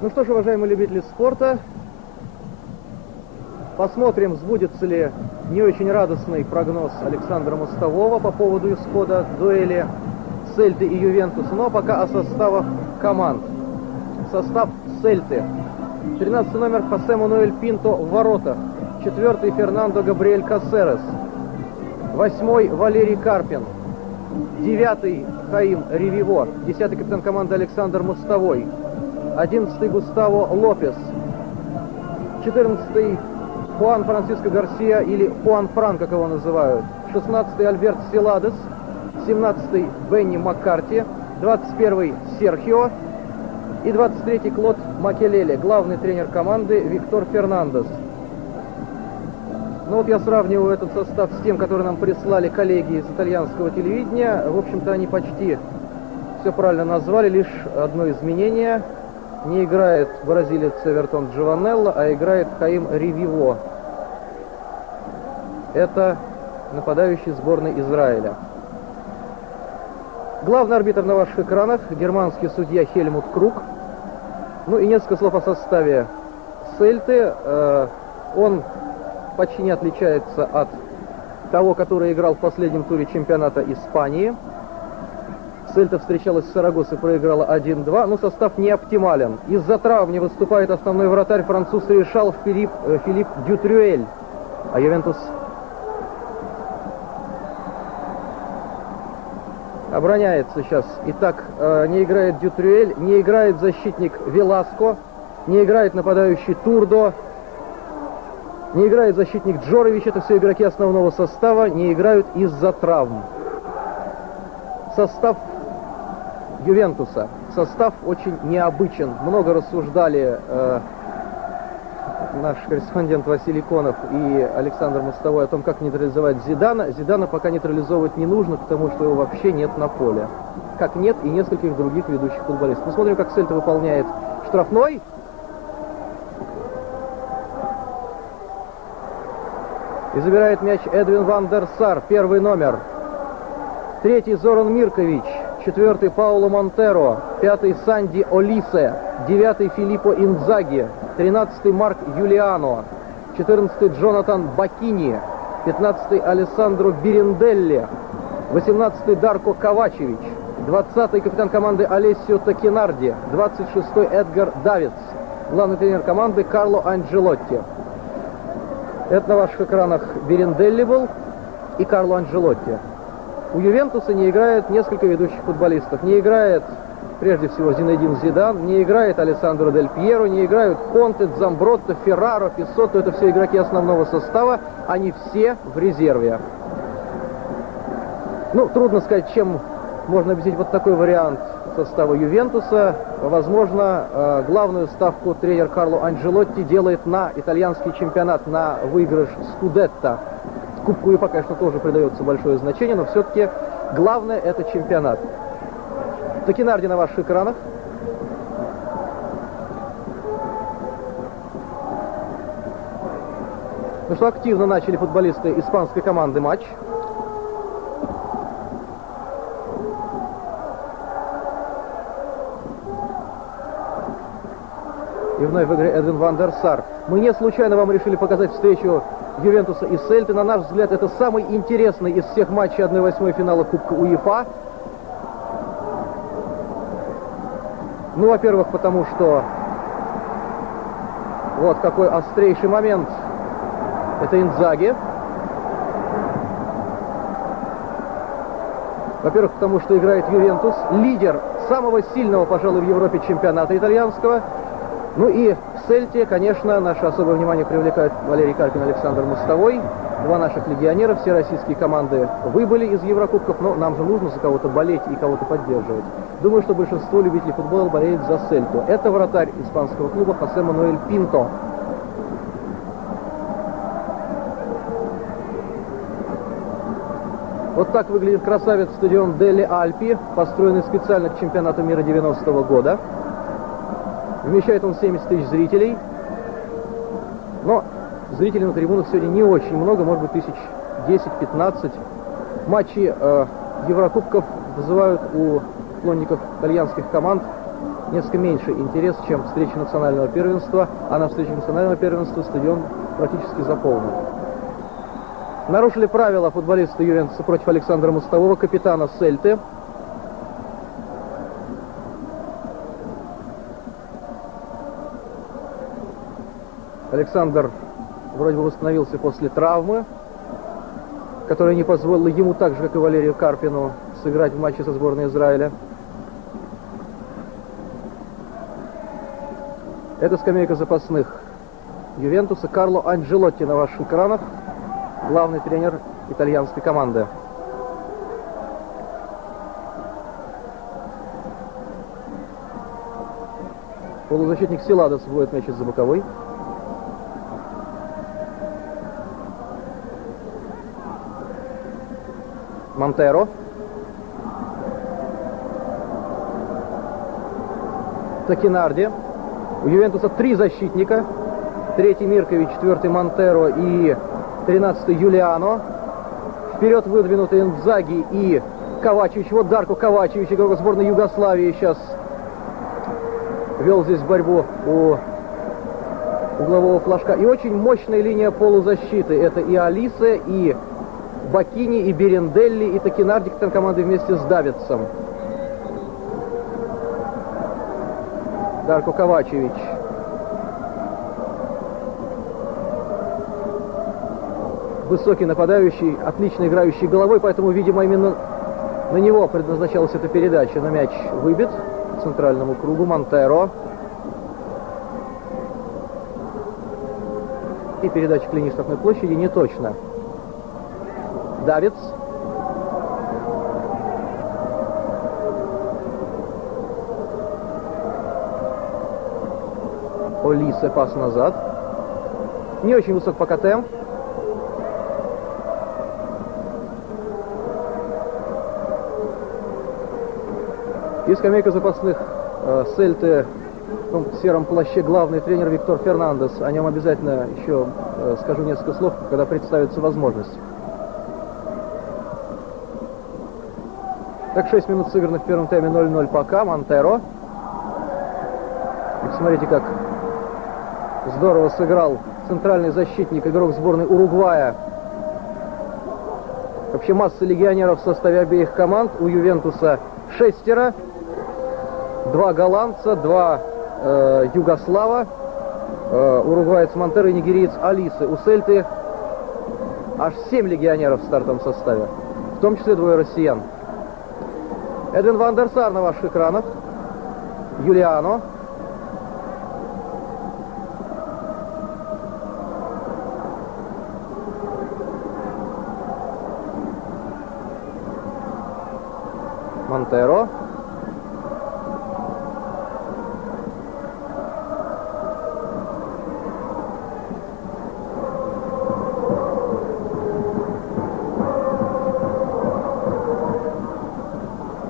Ну что ж, уважаемые любители спорта, посмотрим, сбудется ли не очень радостный прогноз Александра Мостового по поводу исхода дуэли Цельты и Ювентуса. Но пока о составах команд. Состав Цельты. 13 номер Хосе Мануэль Пинто в воротах. 4 Фернандо Габриэль Кассерес. 8 Валерий Карпин. 9 Хаим Ревиво. 10 капитан команды Александр Мостовой. 11 Густаво Лопес. 14 Хуан Франсиско Гарсия, или Хуан Фран, как его называют. 16 Альберт Силадес. 17 Бенни Маккарти. 21 Серхио. И 23 Клод Макелеле. Главный тренер команды Виктор Фернандес. Ну вот я сравниваю этот состав с тем, который нам прислали коллеги из итальянского телевидения. В общем-то, они почти все правильно назвали, лишь одно изменение. Не играет бразилец Эвертон Джованелло, а играет Хаим Ревиво. Это нападающий сборной Израиля. Главный арбитр на ваших экранах — германский судья Хельмут Круг. Ну и несколько слов о составе Цельты. Он почти не отличается от того, который играл в последнем туре чемпионата Испании. Цельта встречалась с Сарагосой, проиграла 1-2, но состав не оптимален. Из-за травм не выступает основной вратарь француз Решал Филипп Дютрюэль. А Ювентус обороняется сейчас. Итак, не играет Дютрюэль, не играет защитник Веласко, не играет нападающий Турдо, не играет защитник Джорович. Это все игроки основного состава, не играют из-за травм. Состав Ювентуса. Состав очень необычен. Много рассуждали наш корреспондент Василий Конов и Александр Мостовой о том, как нейтрализовать Зидана. Зидана пока нейтрализовывать не нужно, потому что его вообще нет на поле. Как нет и нескольких других ведущих футболистов. Мы смотрим, как Цельта выполняет штрафной. И забирает мяч Эдвин ван дер Сар, первый номер. 3 Зоран Миркович. 4 Пауло Монтеро. 5 Санди Олисе. 9 Филиппо Инзаги. 13 Марк Юлиано. 14 Джонатан Бакини. 15 Алессандро Биринделли. 18 Дарко Ковачевич. 20 капитан команды Алессио Такинарди. 26 Эдгар Давидс. Главный тренер команды Карло Анджелотти. Это на ваших экранах Биринделли был и Карло Анджелотти. У Ювентуса не играет несколько ведущих футболистов. Не играет, прежде всего, Зинедин Зидан, не играет Алессандро Дель Пьеро, не играют Конте, Дзамбротто, Ферраро, Писсотто. Это все игроки основного состава. Они все в резерве. Ну, трудно сказать, чем можно объяснить вот такой вариант состава Ювентуса. Возможно, главную ставку тренер Карло Анджелотти делает на итальянский чемпионат, на выигрыш Скудетто. Кубку УЕФА, конечно, тоже придается большое значение, но все-таки главное — это чемпионат. Такинарди на ваших экранах. Ну что, активно начали футболисты испанской команды матч. И вновь в игре Эдвин ван дер Сар. Мы не случайно вам решили показать встречу Ювентуса и Цельты. На наш взгляд, это самый интересный из всех матчей 1/8 финала Кубка УЕФА. Ну, во-первых, потому что вот какой острейший момент. Это Инзаги. Во-первых, потому что играет Ювентус, лидер самого сильного, пожалуй, в Европе чемпионата итальянского. Ну и в Цельте, конечно, наше особое внимание привлекают Валерий Карпин и Александр Мостовой. Два наших легионера. Все российские команды выбыли из Еврокубков, но нам же нужно за кого-то болеть и кого-то поддерживать. Думаю, что большинство любителей футбола болеет за Цельту. Это вратарь испанского клуба Хосе Мануэль Пинто. Вот так выглядит красавец стадион Делли Альпи, построенный специально к чемпионату мира 90-го года. Вмещает он 70 тысяч зрителей. Но зрителей на трибунах сегодня не очень много, может быть, 10-15. Матчи Еврокубков вызывают у поклонников итальянских команд несколько меньше интерес, чем встреча национального первенства, а на встрече национального первенства стадион практически заполнен. Нарушили правила футболисты Ювентуса против Александра Мостового, капитана Сельты. Александр вроде бы восстановился после травмы, которая не позволила ему, так же как и Валерию Карпину, сыграть в матче со сборной Израиля. Это скамейка запасных Ювентуса. Карло Анджелотти на ваших экранах, главный тренер итальянской команды. Полузащитник Силадос вводит мяч из-за боковой. Монтеро. Такинарди. У Ювентуса 3 защитника. 3-й Миркович, 4-й Монтеро и 13-й Юлиано. Вперед выдвинуты Инзаги и Ковачевич. Вот Дарко Ковачевич, игрок сборной Югославии, сейчас вел здесь борьбу у углового флажка. И очень мощная линия полузащиты. Это и Алисе, и Бакини, и Беренделли, и Такинарди, капитан команды, вместе с Давидсом. Дарко Ковачевич. Высокий нападающий, отлично играющий головой, поэтому, видимо, именно на него предназначалась эта передача. Но мяч выбит к центральному кругу. Монтеро. И передача к линии штрафной площади не точно. Давидс. Олисе, пас назад. Не очень высок пока темп. И скамейка запасных Сельты в том сером плаще главный тренер Виктор Фернандес. О нем обязательно еще скажу несколько слов, когда представится возможность. Так, 6 минут сыграно в первом тайме, 0-0 пока. Монтеро. И посмотрите, как здорово сыграл центральный защитник, игрок сборной Уругвая. Вообще масса легионеров в составе обеих команд. У Ювентуса 6. 2 голландца, 2 югослава. Уругваец Монтеро и нигериец Алисы. У Сельты аж 7 легионеров в стартовом составе, в том числе 2 россиян. Эдвин ван дер Сар на ваших экранах. Юлиано. Монтеро.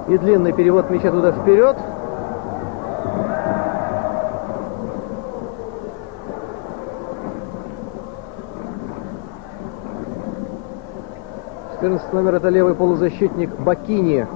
И длинный перевод мяча туда вперед. Номер это левый полузащитник Бакини.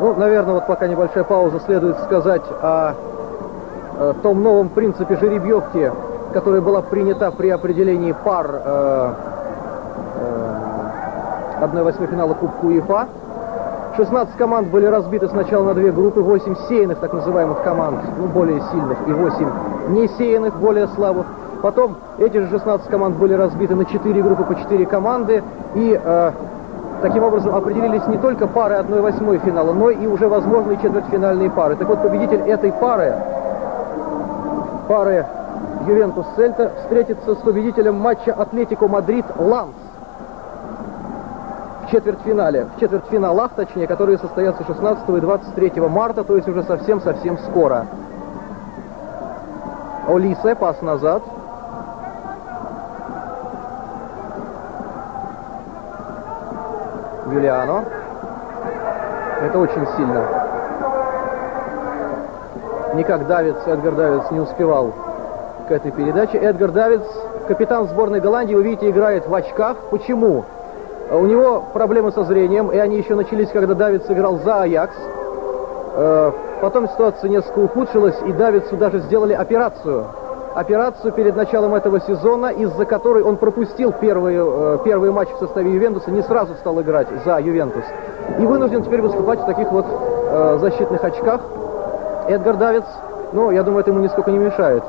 Ну, наверное, вот пока небольшая пауза, следует сказать о том новом принципе жеребьевки, которая была принята при определении пар 1/8 финала Кубка УЕФА. 16 команд были разбиты сначала на 2 группы, 8 сеянных, так называемых команд, ну, более сильных, и 8 несеянных, более слабых. Потом эти же 16 команд были разбиты на 4 группы по 4 команды, и таким образом определились не только пары 1/8 финала, но и уже возможные четвертьфинальные пары. Так вот, победитель этой пары Ювентус-Сельта, встретится с победителем матча Атлетико Мадрид-Ланс в четвертьфиналах, точнее, которые состоятся 16 и 23 марта, то есть уже совсем-совсем скоро. Олисе, пас назад. Юлиано. Это очень сильно. никак Эдгар Давидс не успевал к этой передаче. Эдгар Давидс, капитан сборной Голландии, вы видите, играет в очках. Почему? У него проблемы со зрением, и они еще начались, когда Давидс играл за Аякс. Потом ситуация несколько ухудшилась, и Давидсу даже сделали операцию. Операцию перед началом этого сезона, из-за которой он пропустил первый матч в составе Ювентуса, не сразу стал играть за Ювентус. И вынужден теперь выступать в таких вот защитных очках. Эдгар Давидс, ну, я думаю, это ему нисколько не мешает.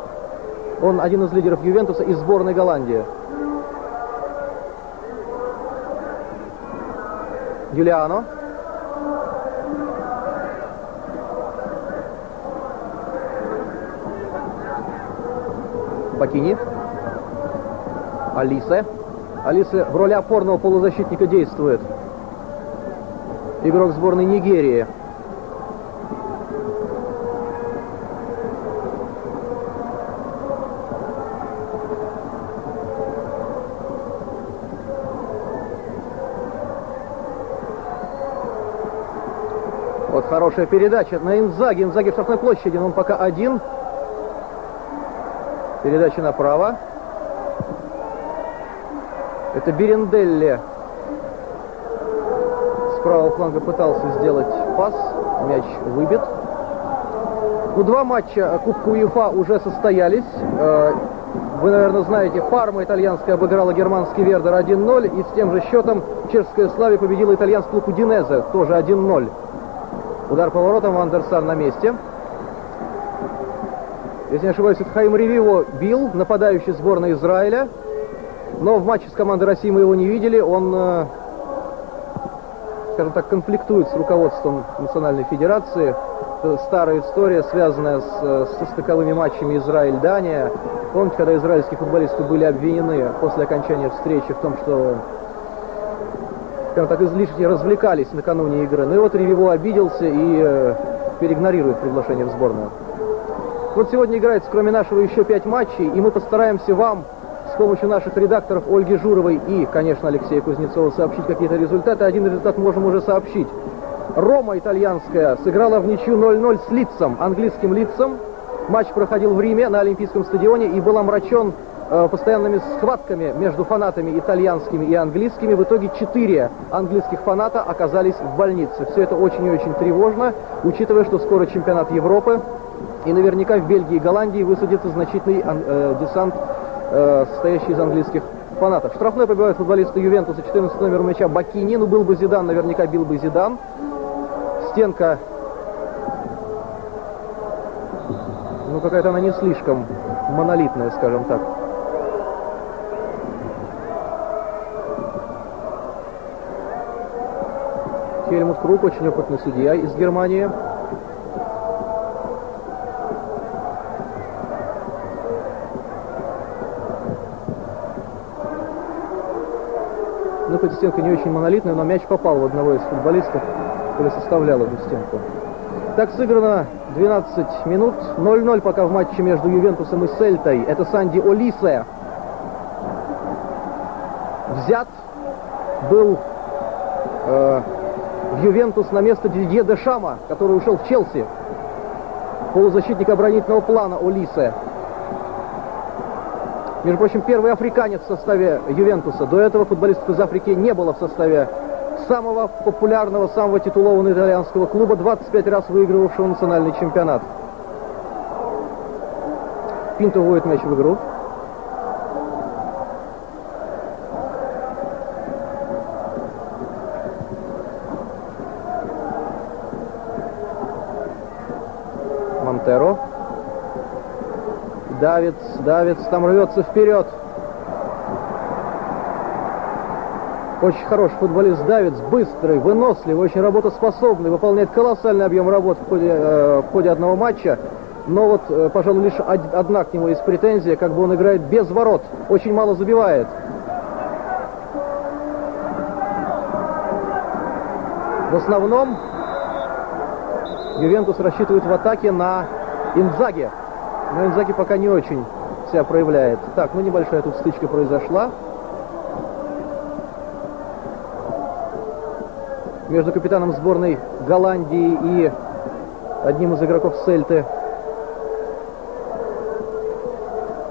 Он один из лидеров Ювентуса и сборной Голландии. Юлиано. Бакини. Олисе. Олисе в роли опорного полузащитника действует. Игрок сборной Нигерии. Вот хорошая передача на Инзаги. Инзаги в штрафной площади, но он пока один. Передача направо. Это Беренделли. С правого фланга пытался сделать пас. Мяч выбит. Ну, два матча Кубка УЕФА уже состоялись. Вы, наверное, знаете, Парма итальянская обыграла германский Вердер 1-0. И с тем же счетом чешская Славия победила итальянский клуб Удинезе. Тоже 1-0. Удар по воротам, Ван дер Сар на месте. Если не ошибаюсь, это Хаим Ревиво бил, нападающий сборной Израиля. Но в матче с командой России мы его не видели. Он, скажем так, конфликтует с руководством Национальной Федерации. Это старая история, связанная со стыковыми матчами Израиль-Дания. Помните, когда израильские футболисты были обвинены после окончания встречи в том, что, скажем так, излишне развлекались накануне игры. Ну и вот Ревиво обиделся и переигнорирует приглашение в сборную. Вот сегодня играется, кроме нашего, еще 5 матчей, и мы постараемся вам с помощью наших редакторов Ольги Журовой и, конечно, Алексея Кузнецова сообщить какие-то результаты. Один результат можем уже сообщить. Рома итальянская сыграла в ничью 0-0 с Лидсом, английским Лидсом. Матч проходил в Риме на Олимпийском стадионе и был омрачен постоянными схватками между фанатами итальянскими и английскими. В итоге 4 английских фаната оказались в больнице. Все это очень и очень тревожно, учитывая, что скоро чемпионат Европы. И наверняка в Бельгии и Голландии высадится значительный десант, состоящий из английских фанатов. Штрафной побивают футболисты Ювентуса, 14 номер мяча Бакини. Ну, был бы Зидан, наверняка бил бы Зидан. Стенка, ну, какая-то она не слишком монолитная, скажем так. Хельмут Крук, очень опытный судья из Германии. Ну, хоть стенка не очень монолитная, но мяч попал в одного из футболистов, который составлял эту стенку. Так сыграно 12 минут. 0-0 пока в матче между Ювентусом и Сельтой. Это Санди Олисе. Взят был в Ювентус на место Дидье Дешама, который ушел в Челси. Полузащитник оборонительного плана Олисе. Между прочим, первый африканец в составе Ювентуса. До этого футболистов из Африки не было в составе самого популярного, самого титулованного итальянского клуба, 25 раз выигрывавшего национальный чемпионат. Пинто вводит мяч в игру. Монтеро. Давидс там рвется вперед. Очень хороший футболист Давидс, быстрый, выносливый, очень работоспособный, выполняет колоссальный объем работ в ходе одного матча. Но вот, пожалуй, лишь одна к нему есть претензия, как бы он играет без ворот, очень мало забивает. В основном Ювентус рассчитывает в атаке на Инзаги. Но Инзаги пока не очень себя проявляет. Так, ну небольшая тут стычка произошла. Между капитаном сборной Голландии и одним из игроков Сельты.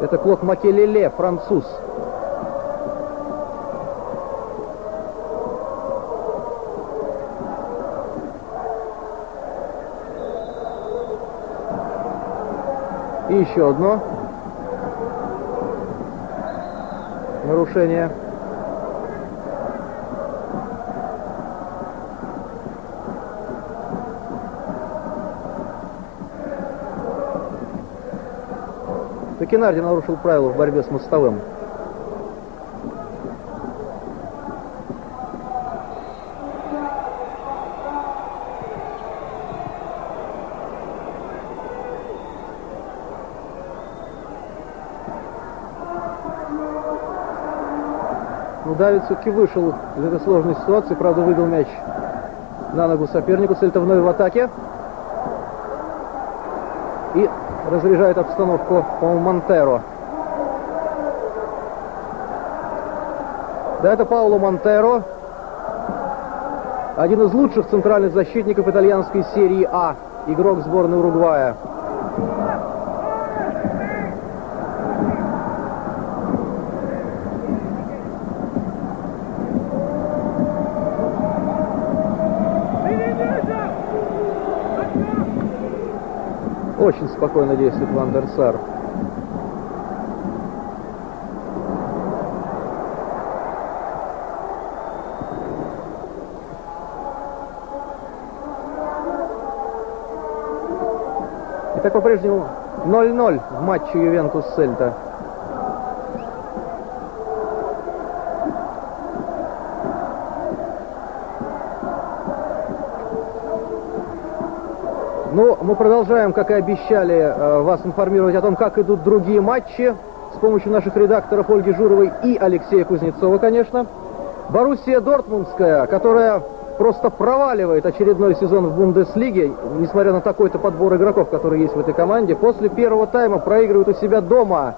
Это Клод Макелеле, француз. И еще одно нарушение. Такинарди нарушил правила в борьбе с Мостовым. Ну, Давид все-таки вышел из этой сложной ситуации, правда, выбил мяч на ногу сопернику. Цель-то вновь в атаке. И разряжает обстановку, по-моему, Монтеро. Да, это Пауло Монтеро. Один из лучших центральных защитников итальянской серии А. Игрок сборной Уругвая. Очень спокойно действует Ван дер Сар. Итак, по-прежнему 0-0 в матче Ювентус-Сельта. Ну, мы продолжаем, как и обещали, вас информировать о том, как идут другие матчи с помощью наших редакторов Ольги Журовой и Алексея Кузнецова, конечно. Боруссия Дортмундская, которая просто проваливает очередной сезон в Бундеслиге, несмотря на такой-то подбор игроков, который есть в этой команде, после первого тайма проигрывает у себя дома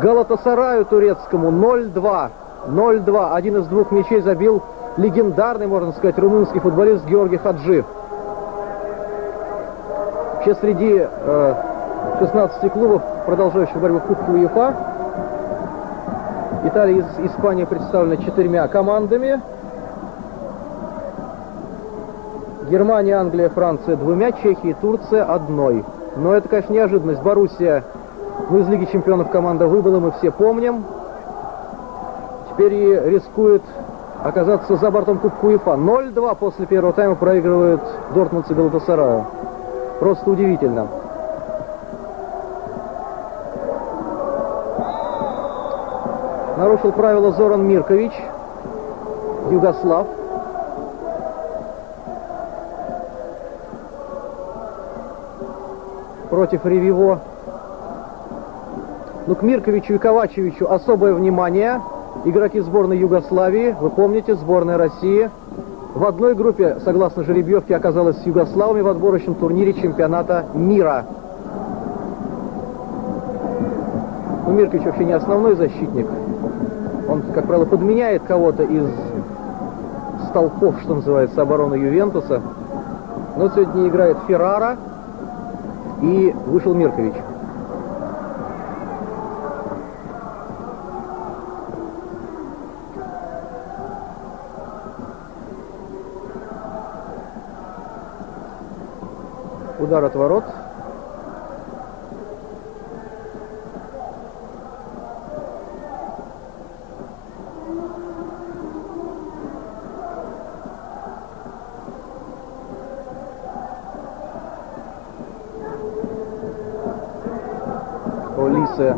Галатасараю турецкому 0-2. 0-2. Один из двух мячей забил легендарный, можно сказать, румынский футболист Георгий Хаджи. Вообще среди 16 клубов, продолжающих борьбу в Кубке УЕФА, Италия и Испания представлены 4 командами. Германия, Англия, Франция 2, Чехия и Турция 1. Но это, конечно, неожиданность. Боруссия, ну, из Лиги чемпионов команда выбыла, мы все помним. Теперь и рискует оказаться за бортом Кубка УЕФА. 0-2 после первого тайма проигрывают дортмундцы Галатасараю. Просто удивительно. Нарушил правила Зоран Миркович, югослав. Против Ревиво. Ну, к Мирковичу и Ковачевичу особое внимание. Игроки сборной Югославии, вы помните, сборная России. В одной группе, согласно жеребьевке, оказалась с югославами в отборочном турнире чемпионата мира. Ну, Миркович вообще не основной защитник. Он, как правило, подменяет кого-то из столпов, что называется, обороны Ювентуса. Но сегодня играет Феррара, и вышел Миркович. Удар от ворот. Олисе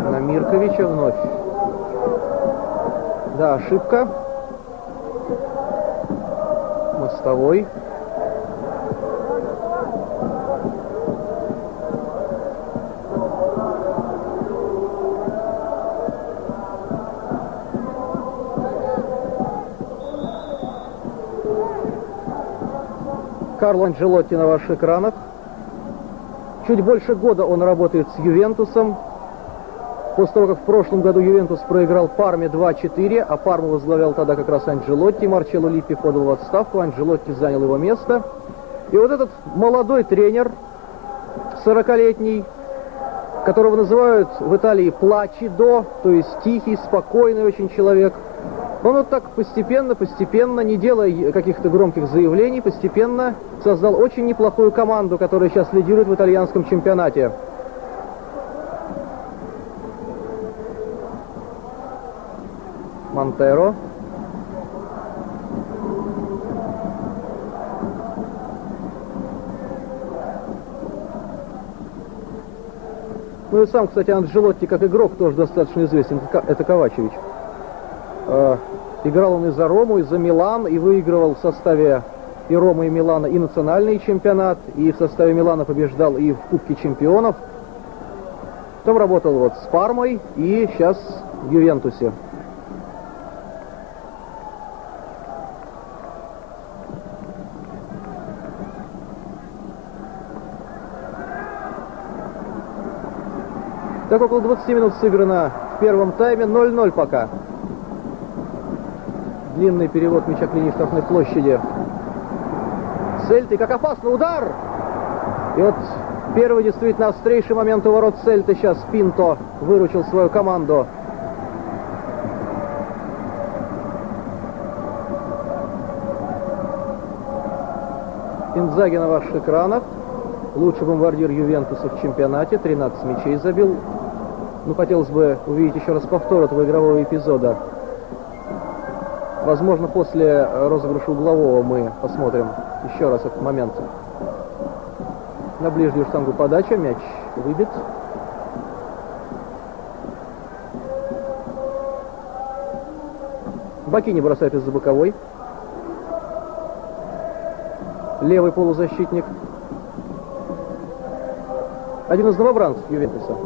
на Мирковича вновь. Да, ошибка. Мостовой. Карло Анчелотти на ваших экранах. Чуть больше года он работает с Ювентусом. После того, как в прошлом году Ювентус проиграл Парме 2-4, а Парму возглавлял тогда как раз Анчелотти. Марчелло Липпи подал в отставку, Анчелотти занял его место. И вот этот молодой тренер, 40-летний, которого называют в Италии плачидо, то есть тихий, спокойный очень человек. Он вот так постепенно, не делая каких-то громких заявлений, постепенно создал очень неплохую команду, которая сейчас лидирует в итальянском чемпионате. Монтеро. Ну и сам, кстати, Анджелотти как игрок тоже достаточно известен. Это Ковачевич. Играл он и за Рому, и за Милан, и выигрывал в составе и Ромы, и Милана и национальный чемпионат, и в составе Милана побеждал и в Кубке чемпионов. Потом работал вот с Пармой и сейчас в Ювентусе. Так, около 20 минут сыграно в первом тайме, 0-0 пока. Длинный перевод мяча к линии штрафной площади. Цельты, как опасный удар! И вот первый действительно острейший момент у ворот Цельты. Сейчас Пинто выручил свою команду. Инзаги на ваших экранах. Лучший бомбардир Ювентуса в чемпионате. 13 мячей забил. Ну, хотелось бы увидеть еще раз повтор этого игрового эпизода. Возможно, после розыгрыша углового мы посмотрим еще раз этот момент. На ближнюю штангу подача, мяч выбит. Бакини бросает из-за боковой. Левый полузащитник. Один из новобранцев Ювентуса.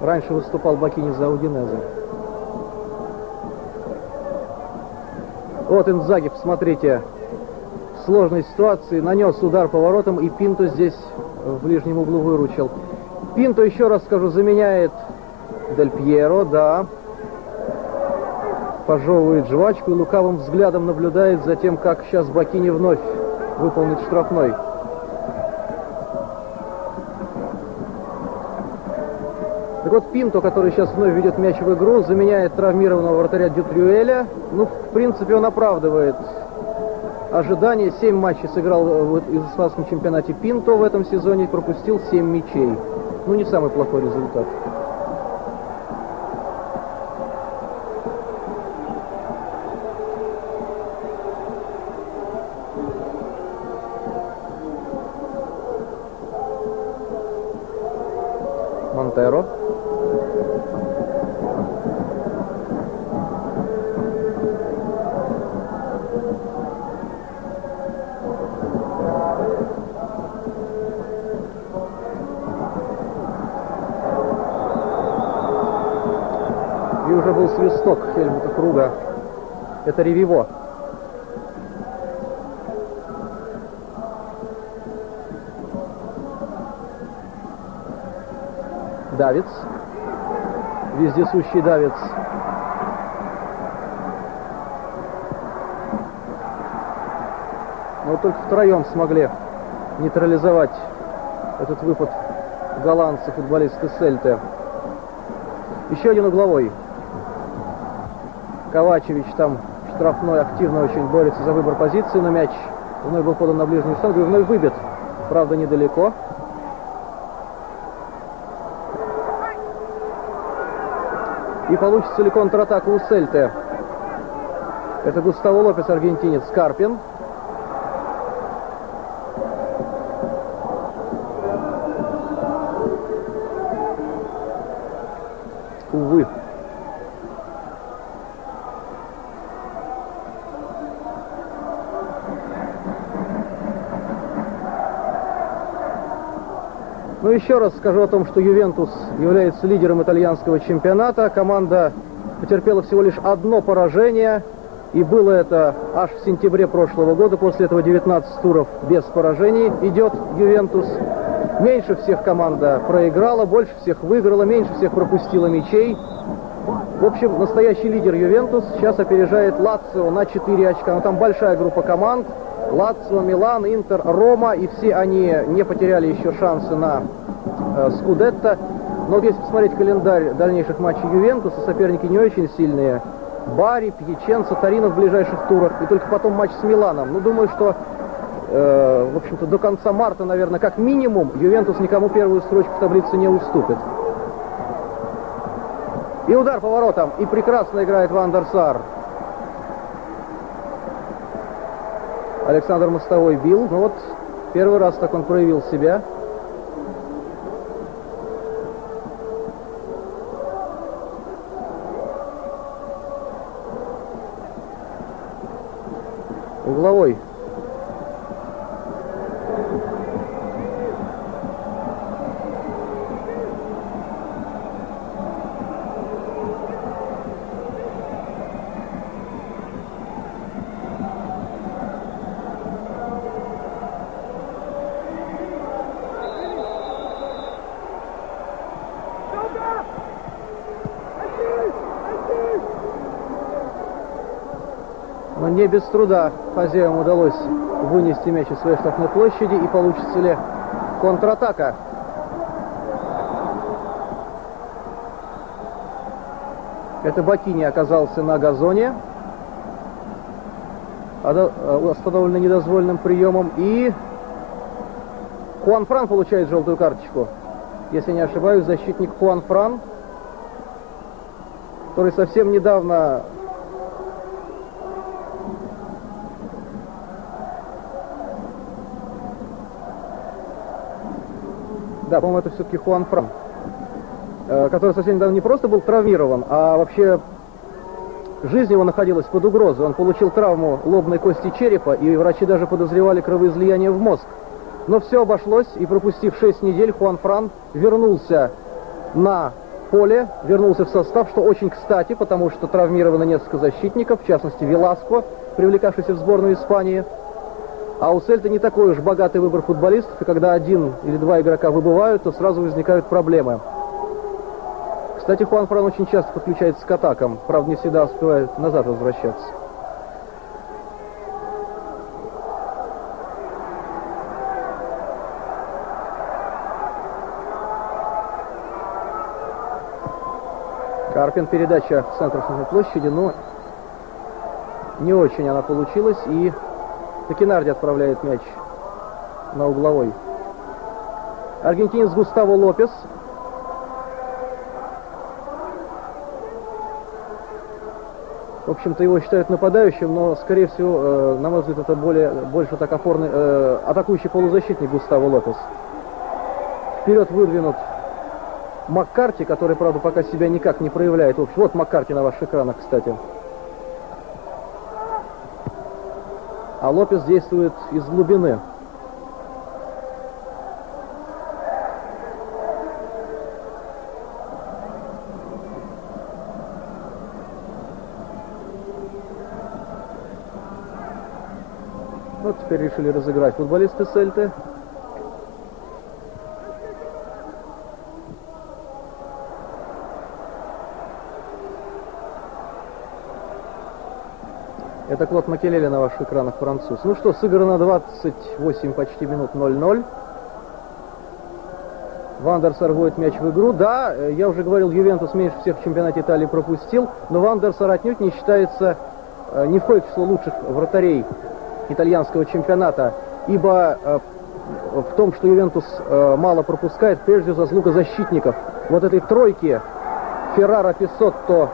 Раньше выступал Бакини за Удинезе. Вот Инзаги, посмотрите, в сложной ситуации нанес удар по воротам, и Пинто здесь в ближнем углу выручил. Пинто, еще раз скажу, заменяет Дель Пьеро, да. Пожевывает жвачку и лукавым взглядом наблюдает за тем, как сейчас Бакини вновь выполнит штрафной. Так вот, Пинто, который сейчас вновь ведет мяч в игру, заменяет травмированного вратаря Дютрюэля. Ну, в принципе, он оправдывает ожидания. 7 матчей сыграл в испанском чемпионате Пинто в этом сезоне, пропустил 7 мячей. Ну, не самый плохой результат. Монтеро. И уже был свисток Хельмута Круга. Это Ревиво. Давидс. Вездесущий Давидс. Но вот только втроем смогли нейтрализовать этот выпад голландца, футболиста Цельты. Еще один угловой. Ковачевич там штрафной, активно очень борется за выбор позиции, но мяч вновь был подан на ближнюю штангу и вновь выбит. Правда, недалеко. И получится ли контратака у Цельты? Это Густаво Лопес, аргентинец, Карпин. Увы. Ну, еще раз скажу о том, что Ювентус является лидером итальянского чемпионата. Команда потерпела всего лишь одно поражение. И было это аж в сентябре прошлого года. После этого 19 туров без поражений идет Ювентус. Меньше всех команда проиграла, больше всех выиграла, меньше всех пропустила мячей. В общем, настоящий лидер Ювентус сейчас опережает Лацио на 4 очка. Но там большая группа команд. Лацио, Милан, Интер, Рома, и все они не потеряли еще шансы на Скудетто. Но вот если посмотреть календарь дальнейших матчей Ювентуса, соперники не очень сильные. Бари, Пьяченца, Торино в ближайших турах, и только потом матч с Миланом. Ну, думаю, что, в общем-то, до конца марта, наверное, как минимум, Ювентус никому первую строчку в таблице не уступит. И удар по воротам, и прекрасно играет Ван дер Сар. Александр Мостовой бил, ну вот, первый раз так он проявил себя. Угловой. Но не без труда хозяевам удалось вынести мяч из своей штрафной площади. И получится ли контратака? Это Бакини оказался на газоне, остановленный недозволенным приемом. И Хуан Фран получает желтую карточку. Если не ошибаюсь, защитник Хуан Фран, который совсем недавно... Да, по-моему, это все-таки Хуан Фран, который совсем недавно не просто был травмирован, а вообще жизнь его находилась под угрозой. Он получил травму лобной кости черепа, и врачи даже подозревали кровоизлияние в мозг. Но все обошлось, и пропустив 6 недель, Хуан Фран вернулся на поле, вернулся в состав, что очень кстати, потому что травмировано несколько защитников, в частности Веласко, привлекавшийся в сборную Испании. А у Сельты не такой уж богатый выбор футболистов, и когда один или два игрока выбывают, то сразу возникают проблемы. Кстати, Хуан Фран очень часто подключается к атакам, правда, не всегда успевает назад возвращаться. Карпин, передача в центр площади, но не очень она получилась, и Такинарди отправляет мяч на угловой. Аргентинец Густаво Лопес. В общем-то, его считают нападающим, но, скорее всего, на мой взгляд, это больше так атакующий полузащитник Густаво Лопес. Вперед выдвинут Маккарти, который, правда, пока себя никак не проявляет. В общем, вот Маккарти на ваших экранах, кстати. А Лопес действует из глубины. Вот теперь решили разыграть футболисты Сельты. Это Клод Макелеле на ваших экранах, француз. Ну что, сыграно 28 почти минут 0-0. Ван дер Сар вводит мяч в игру. Да, я уже говорил, Ювентус меньше всех в чемпионате Италии пропустил, но Ван дер Сар отнюдь не считается, не входит в число лучших вратарей итальянского чемпионата, ибо в том, что Ювентус мало пропускает, прежде всего заслуга защитников. Вот этой тройки Феррара, Писсотто,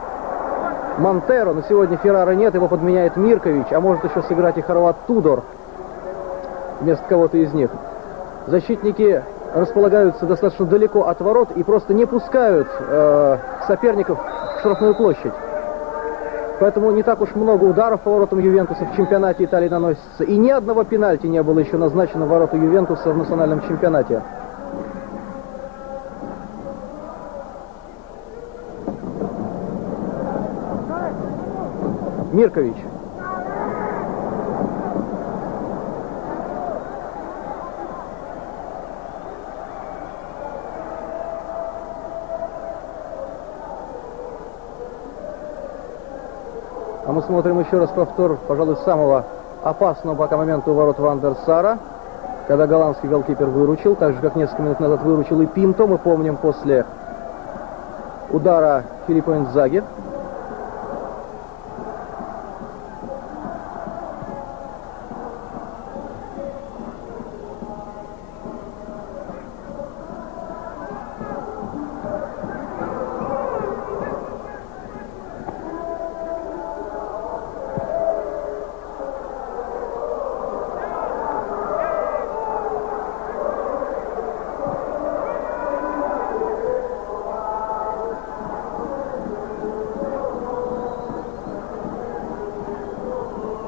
Монтеро, но сегодня Феррара нет, его подменяет Миркович, а может еще сыграть и хорват Тудор вместо кого-то из них. Защитники располагаются достаточно далеко от ворот и просто не пускают соперников в штрафную площадь. Поэтому не так уж много ударов по воротам Ювентуса в чемпионате Италии наносится. И ни одного пенальти не было еще назначено в ворота Ювентуса в национальном чемпионате. Миркович. А мы смотрим еще раз повтор, пожалуй, самого опасного пока момента у ворот Ван дер Сара, когда голландский голкипер выручил, так же, как несколько минут назад выручил и Пинто, мы помним, после удара Филиппо Инзаги.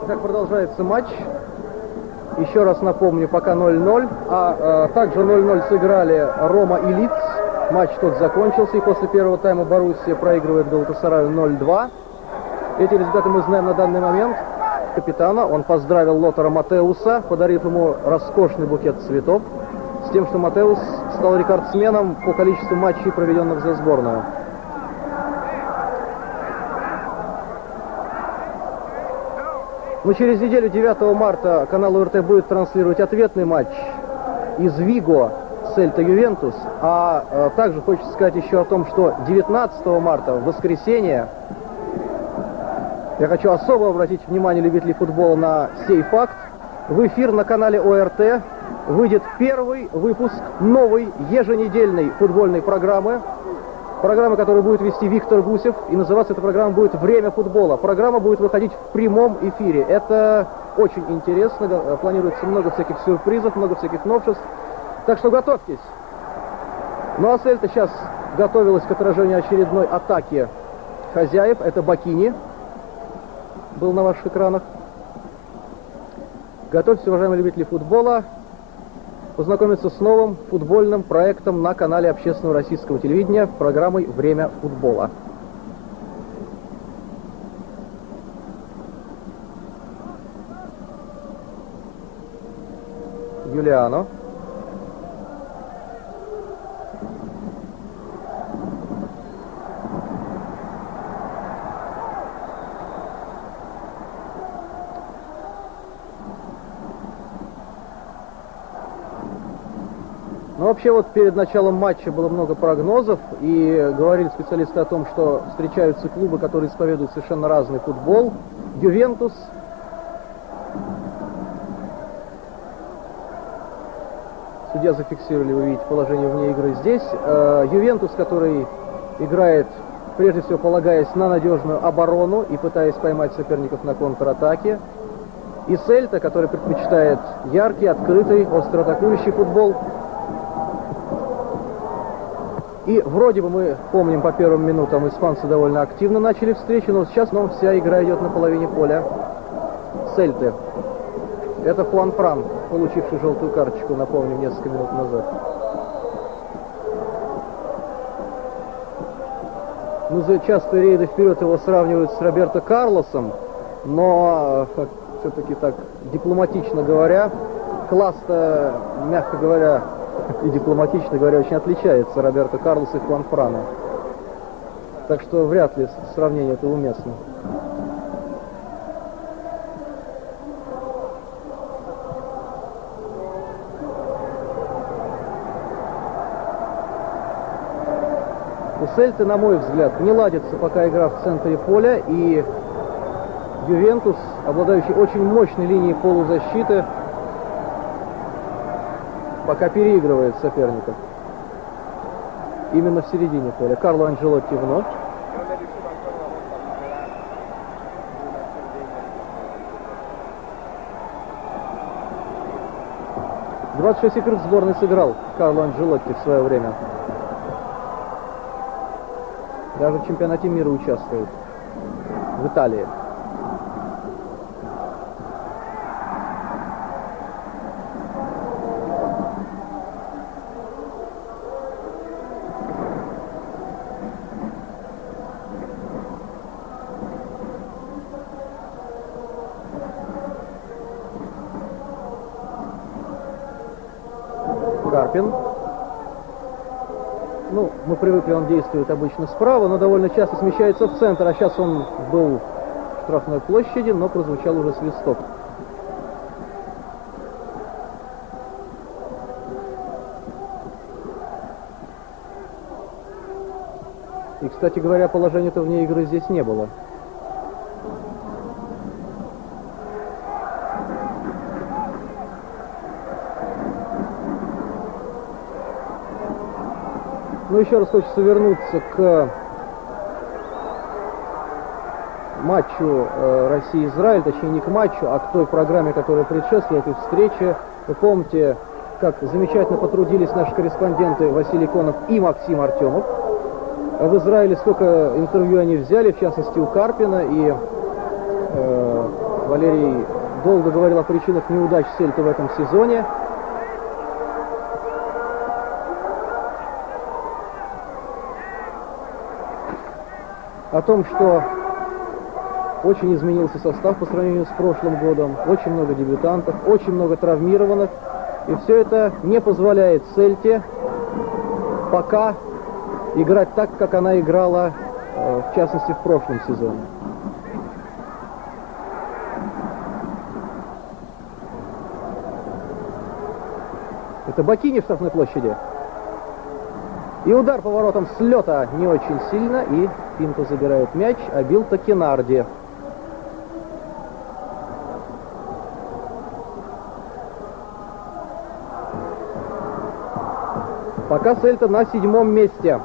Так продолжается матч. Еще раз напомню, пока 0-0. Также 0-0 сыграли Рома и Лидс. Матч тот закончился, и после первого тайма Боруссия проигрывает Галатасараю 0-2. Эти результаты мы знаем на данный момент. Капитана, он поздравил Лотара Матеуса, подарив ему роскошный букет цветов, с тем, что Матеус стал рекордсменом по количеству матчей, проведенных за сборную. Но через неделю, 9 марта, канал ОРТ будет транслировать ответный матч из Виго, Сельта Ювентус. А также хочется сказать еще о том, что 19 марта, в воскресенье, я хочу особо обратить внимание любителей футбола на сей факт. В эфир на канале ОРТ выйдет первый выпуск новой еженедельной футбольной программы. Программа, которую будет вести Виктор Гусев, и называться эта программа будет «Время футбола». Программа будет выходить в прямом эфире. Это очень интересно, планируется много всяких сюрпризов, много всяких новшеств. Так что готовьтесь. Ну а Сельта сейчас готовилась к отражению очередной атаки хозяев. Это Бакини был на ваших экранах. Готовьтесь, уважаемые любители футбола, познакомиться с новым футбольным проектом на канале общественного российского телевидения программой «Время футбола». Юлиано. Но вообще вот перед началом матча было много прогнозов, и говорили специалисты о том, что встречаются клубы, которые исповедуют совершенно разный футбол. Ювентус, судья зафиксировали, вы видите, положение вне игры здесь. Ювентус, который играет, прежде всего, полагаясь на надежную оборону и пытаясь поймать соперников на контратаке. И Сельта, который предпочитает яркий, открытый, остроатакующий футбол. И вроде бы мы помним, по первым минутам испанцы довольно активно начали встречу, но сейчас вся игра идет на половине поля Сельты. Это Хуан Фран, получивший желтую карточку, напомню, несколько минут назад. Ну, за частые рейды вперед его сравнивают с Роберто Карлосом, но все-таки так, дипломатично говоря, класс-то, мягко говоря, и дипломатично говоря, очень отличается Роберто Карлос и Хуан Франа. Так что вряд ли сравнение это уместно. У Сельты, на мой взгляд, не ладится пока игра в центре поля, и Ювентус, обладающий очень мощной линией полузащиты, пока переигрывает соперников. Именно в середине поля. Карло Анчелотти вновь. — 26 игр в сборной сыграл Карло Анчелотти в свое время. Даже в чемпионате мира участвует в Италии. Карпин. Ну, мы привыкли, он действует обычно справа, но довольно часто смещается в центр, а сейчас он был в штрафной площади, но прозвучал уже свисток. И, кстати говоря, положения-то вне игры здесь не было. Ну, еще раз хочется вернуться к матчу Россия-Израиль, точнее не к матчу, а к той программе, которая предшествовала этой встрече. Вы помните, как замечательно потрудились наши корреспонденты Василий Конов и Максим Артемов. В Израиле сколько интервью они взяли, в частности у Карпина, и Валерий долго говорил о причинах неудач Сельты в этом сезоне. О том, что очень изменился состав по сравнению с прошлым годом, очень много дебютантов, очень много травмированных, и все это не позволяет Сельте пока играть так, как она играла, в частности, в прошлом сезоне. Это Бакини в штрафной площади. И удар поворотом с лета не очень сильно, и Пинто забирает мяч, а бил-то Кенарди. Пока Сельта на 7-м месте,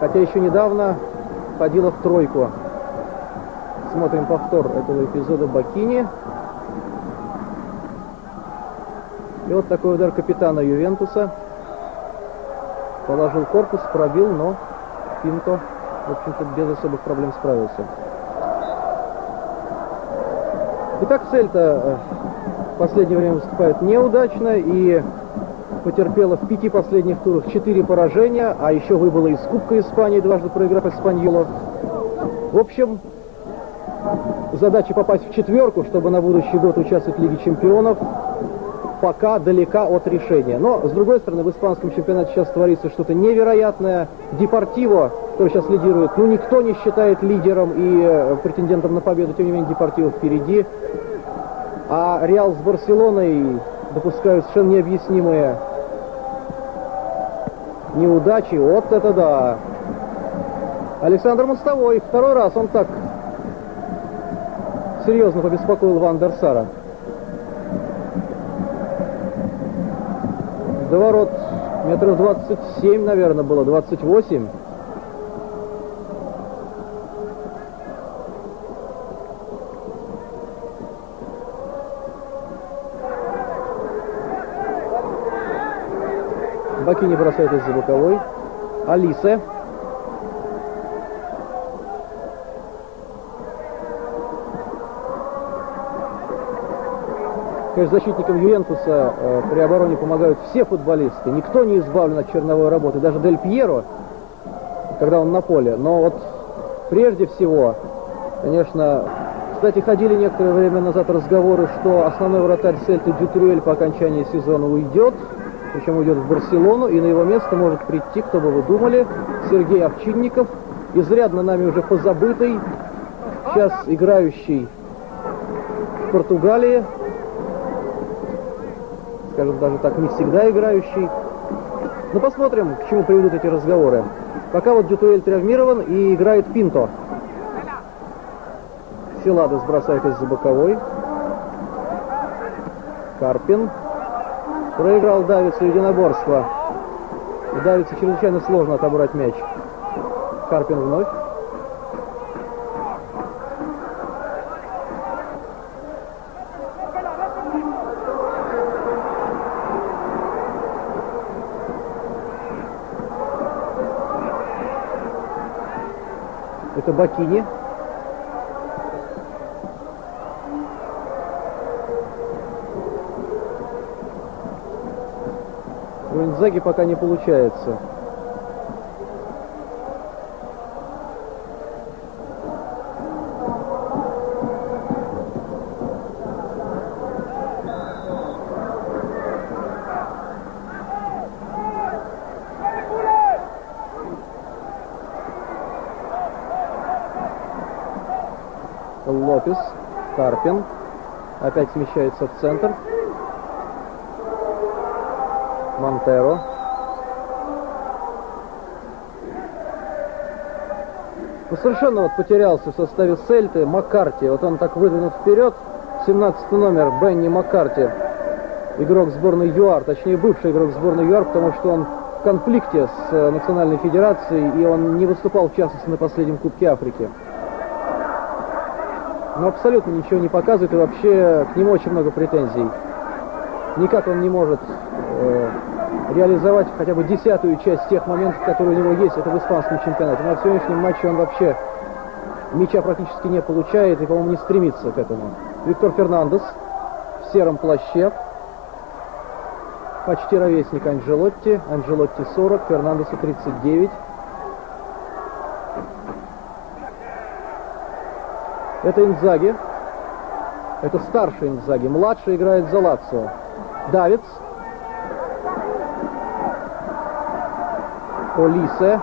хотя еще недавно входила в тройку. Смотрим повтор этого эпизода Бакини. И вот такой удар капитана Ювентуса. Положил корпус, пробил, но Пинто, в общем-то, без особых проблем справился. Итак, Сельта в последнее время выступает неудачно и потерпела в 5 последних турах 4 поражения, а еще выбыла из Кубка Испании, дважды проиграв Эспаньолу. В общем, задача попасть в четверку, чтобы на будущий год участвовать в Лиге Чемпионов, пока далека от решения. Но, с другой стороны, в испанском чемпионате сейчас творится что-то невероятное. Депортиво, который сейчас лидирует, ну, никто не считает лидером и претендентом на победу, тем не менее, Депортиво впереди. А Реал с Барселоной допускают совершенно необъяснимые неудачи. Вот это да! Александр Мостовой, второй раз он так серьезно побеспокоил Ван дер Сара. До ворот метров 27, наверное, было, 28. Бакини бросает из-за боковой. Олисе. Конечно, защитникам Ювентуса при обороне помогают все футболисты. Никто не избавлен от черновой работы. Даже Дель Пьеро, когда он на поле. Но вот прежде всего, конечно, кстати, ходили некоторое время назад разговоры, что основной вратарь Сельты Дютрюэль по окончании сезона уйдет. Причем уйдет в Барселону. И на его место может прийти, кто бы вы думали, Сергей Овчинников. Изрядно нами уже позабытый. Сейчас играющий в Португалии. Скажем даже так, не всегда играющий. Но посмотрим, к чему приведут эти разговоры. Пока вот Дютрюэль травмирован и играет Пинто. Селадос бросает из-за боковой. Карпин. Проиграл Давицу единоборство. У Давица чрезвычайно сложно отобрать мяч. Карпин вновь. Это Бакини. У Инзаги пока не получается. Лопес, Карпин, опять смещается в центр. Монтеро. Ну, совершенно вот потерялся в составе Сельты Маккарти. Вот он так выдвинут вперед. 17 номер Бенни Маккарти. Игрок сборной ЮАР, точнее бывший игрок сборной ЮАР, потому что он в конфликте с национальной федерацией, и он не выступал, в частности, на последнем Кубке Африки. Но абсолютно ничего не показывает, и вообще к нему очень много претензий. Никак он не может реализовать хотя бы 10-ую часть тех моментов, которые у него есть, это в испанском чемпионате. Но в сегодняшнем матче он вообще мяча практически не получает и, по-моему, не стремится к этому. Виктор Фернандес в сером плаще. Почти ровесник Анджелотти. Анджелотти 40, Фернандесу 39. Это Инзаги. Это старший Инзаги. Младший играет за Лацио. Давидс. Олисе.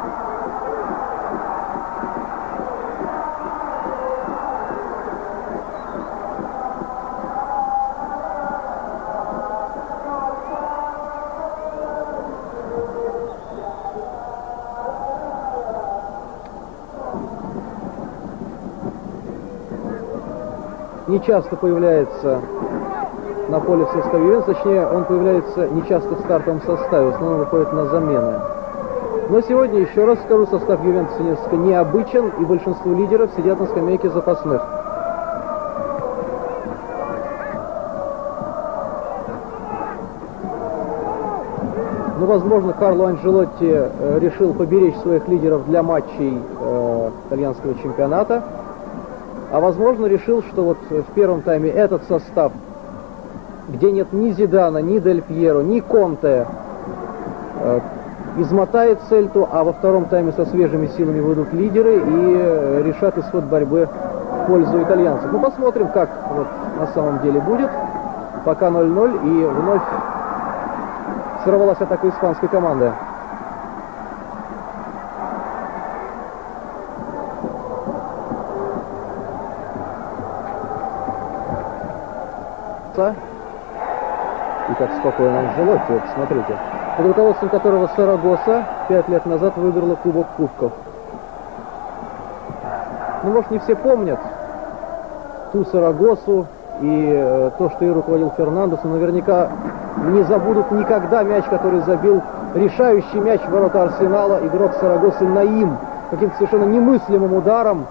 Не часто появляется на поле в составе Ювентуса, точнее, он появляется не часто в стартовом составе, в основном выходит на замены. Но сегодня, еще раз скажу, состав Ювентуса несколько необычен, и большинство лидеров сидят на скамейке запасных. Ну, возможно, Карло Анджелотти решил поберечь своих лидеров для матчей итальянского чемпионата. А возможно, решил, что вот в первом тайме этот состав, где нет ни Зидана, ни Дель Пьеро, ни Конте, измотает Сельту, а во втором тайме со свежими силами выйдут лидеры и решат исход борьбы в пользу итальянцев. Ну, посмотрим, как вот на самом деле будет. Пока 0-0, и вновь сорвалась атака испанской команды. И как спокойно Анджелотти, вот смотрите, под руководством которого Сарагоса 5 лет назад выиграла Кубок Кубков. Ну, может, не все помнят ту Сарагосу и то, что ей руководил Фернандес, но наверняка не забудут никогда мяч, который забил решающий мяч в ворота Арсенала игрок Сарагосы Наим, каким-то совершенно немыслимым ударом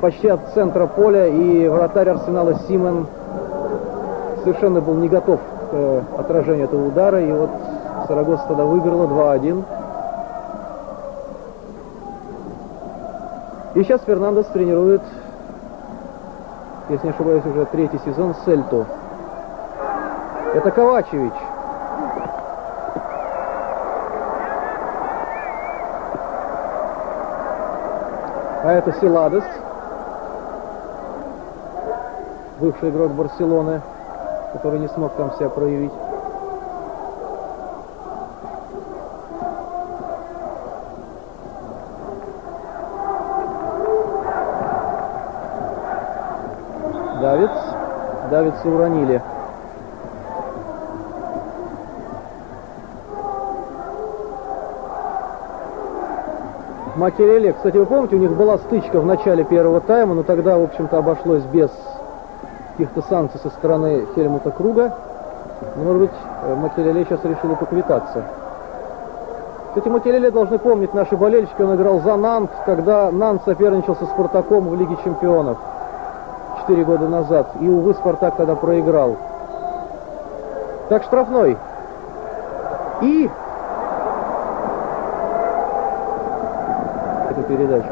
почти от центра поля, и вратарь Арсенала Симен совершенно был не готов к отражению этого удара, и вот Сарагоса тогда выиграла 2-1. И сейчас Фернандес тренирует, если не ошибаюсь, уже 3-й сезон Сельту. Это Ковачевич. А это Силадес, бывший игрок Барселоны, который не смог там себя проявить. Давидса уронили. Макелеле, кстати, вы помните, у них была стычка в начале первого тайма, но тогда, в общем-то, обошлось без каких-то санкций со стороны Хельмута Круга. Может быть, Макелеле сейчас решили поквитаться. Кстати, Макелеле должны помнить наши болельщики, он играл за Нант, когда Нант соперничал со Спартаком в Лиге Чемпионов 4 года назад. И, увы, Спартак тогда проиграл. Так, штрафной. И эту передачу.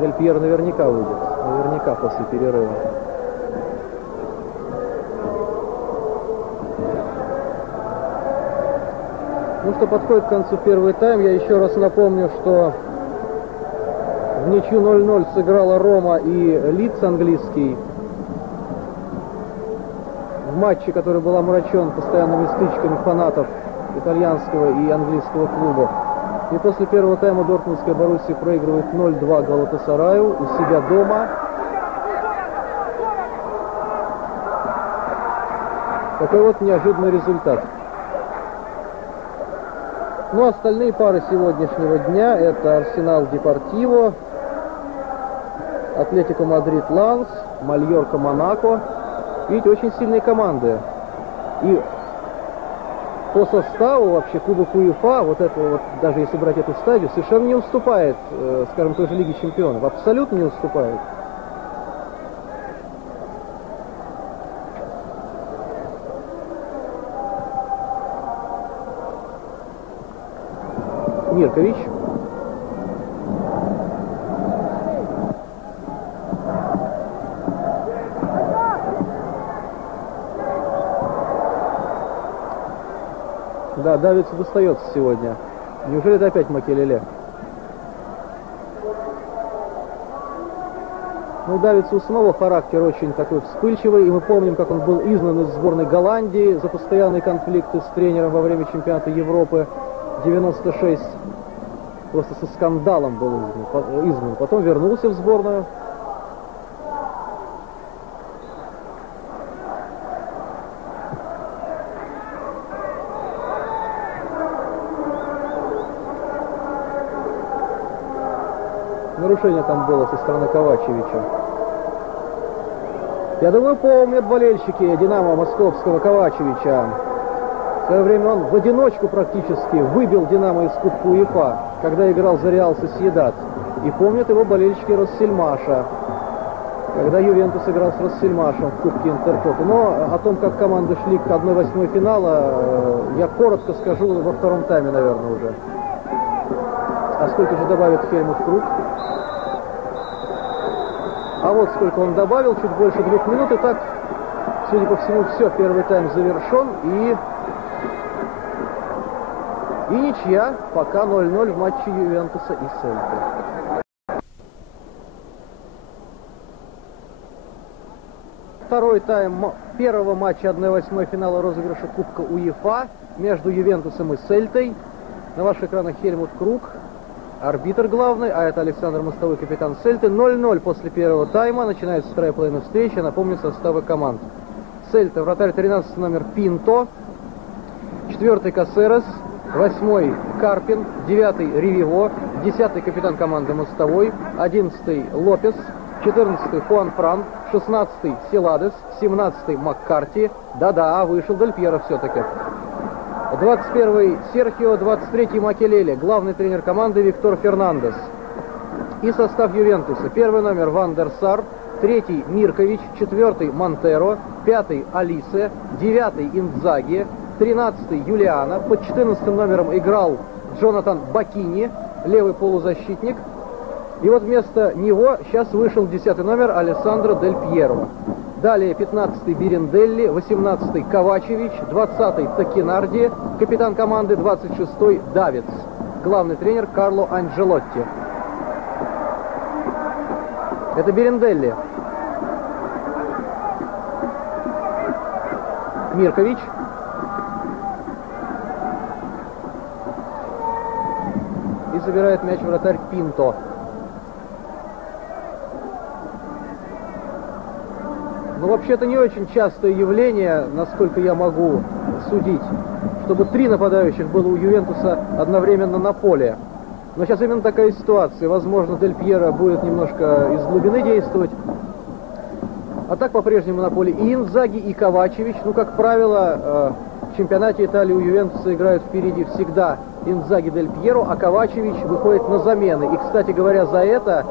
Дель Пьеро наверняка выйдет. Наверняка после перерыва. Ну что, подходит к концу первый тайм. Я еще раз напомню, что в ничью 0-0 сыграла Рома и Лидс английский. В матче, который был омрачен постоянными стычками фанатов итальянского и английского клубов. И после первого тайма дортмундская Боруссия проигрывает 0-2 Галатасараю у себя дома. Такой вот неожиданный результат. Ну, остальные пары сегодняшнего дня — это Арсенал Депортиво, Атлетико Мадрид Ланс, Мальорка Монако. Видите, очень сильные команды. И по составу вообще Кубок УЕФА, вот это вот, даже если брать эту стадию, совершенно не уступает, скажем, той же Лиге Чемпионов. Абсолютно не уступает. Миркович. Да, Давидсу достается сегодня. Неужели это опять Макелеле? Ну, Давидсу снова характер очень такой вспыльчивый, и мы помним, как он был изгнан из сборной Голландии за постоянные конфликты с тренером во время чемпионата Европы 96. Просто со скандалом был изгнан. Потом вернулся в сборную. Нарушение там было со стороны Ковачевича. Я думаю, помнят болельщики «Динамо» московского Ковачевича. В свое время он в одиночку практически выбил «Динамо» из Кубка УЕФА, когда играл за «Реал Сосьедад». И помнят его болельщики Россельмаша, когда Ювентус играл с Россельмашем в Кубке Интертото. Но о том, как команды шли к 1/8 финала, я коротко скажу во втором тайме, наверное, уже. А сколько же добавит Хельмут Круг? А вот сколько он добавил, чуть больше 2 минут. И так, судя по всему, все, первый тайм завершен. И ничья, пока 0-0 в матче Ювентуса и Сельты. Второй тайм первого матча 1/8 финала розыгрыша Кубка УЕФА между Ювентусом и Сельтой. На ваших экранах Хельмут Круг, арбитр главный, а это Александр Мостовой, капитан Сельты. 0-0 после первого тайма. Начинается вторая половина встречи. Напомню составы команд. Сельта, вратарь 13 номер Пинто, 4-й Кассерас, 8-й Карпин, 9-й Рививо, 10-й капитан команды Мостовой, 11-й Лопес, 14-й Хуан Фран, 16-й Силадес, 17-й Маккарти. Да-да, вышел Дель Пьеро все-таки. 21-й Серхио, 23-й Макелеле, главный тренер команды Виктор Фернандес. И состав Ювентуса. Первый номер Ван дер Сар, 3-й Миркович, 4-й Монтеро, 5-й Алисе, 9-й Индзаги, 13-й Юлиана. Под 14-м номером играл Джонатан Бакини, левый полузащитник. И вот вместо него сейчас вышел 10-й номер Алессандро Дель Пьеро. Далее 15-й Беренделли, 18-й Ковачевич, 20-й Такинарди, капитан команды 26-й Давидс, главный тренер Карло Анджелотти. Это Беренделли. Миркович. И забирает мяч вратарь Пинто. Ну, вообще-то не очень частое явление, насколько я могу судить, чтобы 3 нападающих было у Ювентуса одновременно на поле. Но сейчас именно такая ситуация. Возможно, Дель Пьеро будет немножко из глубины действовать. А так по-прежнему на поле и Индзаги, и Ковачевич. Ну, как правило, в чемпионате Италии у Ювентуса играют впереди всегда Индзаги, Дель Пьеро, а Ковачевич выходит на замены. И, кстати говоря, за это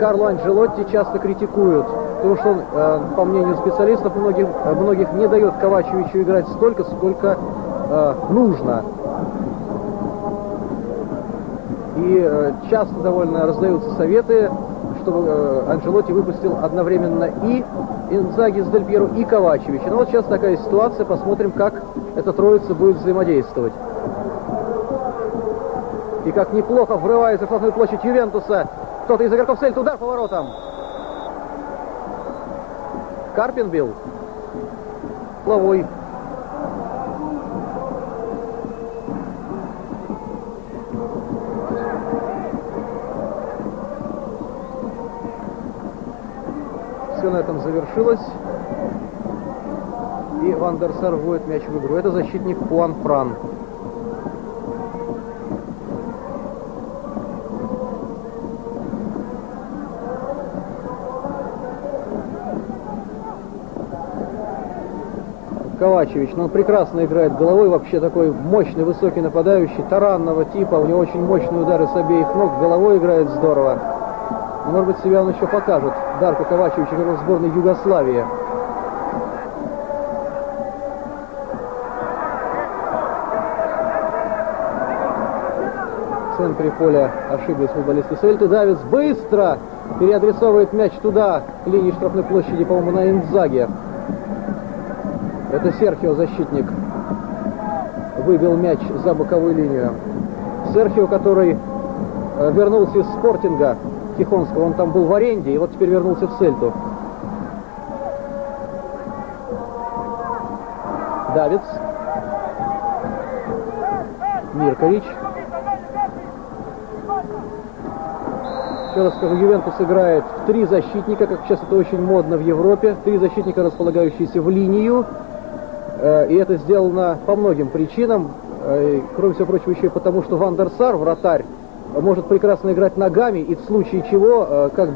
Карло Анджелотти часто критикуют. Потому что он, по мнению специалистов, многих не дает Ковачевичу играть столько, сколько нужно. И часто довольно раздаются советы, чтобы Анджелотти выпустил одновременно и Индзаги с Дель Пьеро, и Ковачевича. Ну вот сейчас такая ситуация, посмотрим, как эта троица будет взаимодействовать. И как неплохо врывается в штрафную площадь Ювентуса. Кто-то из игроков Сельты, удар по воротам. Карпин бил. Плавой. Все на этом завершилось. И Ван дер Сар вводит мяч в игру. Это защитник Хуан Фран. Ковачевич, но он прекрасно играет головой, вообще такой мощный, высокий нападающий, таранного типа, у него очень мощные удары с обеих ног, головой играет здорово. Но, может быть, себя он еще покажет. Дарко Ковачевич играл в сборной Югославии. В центре поля ошиблись футболисты Сельты. Давис быстро переадресовывает мяч туда, к линии штрафной площади, по-моему, на Инзаге. Это Серхио, защитник, выбил мяч за боковую линию. Серхио, который вернулся из Спортинга Хихонского, он там был в аренде, и вот теперь вернулся в Сельту. Давидс. Миркович. Еще раз скажу, Ювентус играет в 3 защитника, как сейчас это очень модно в Европе. 3 защитника, располагающиеся в линию. И это сделано по многим причинам. Кроме всего прочего, еще и потому, что Ван дер Сар, вратарь, может прекрасно играть ногами и в случае чего как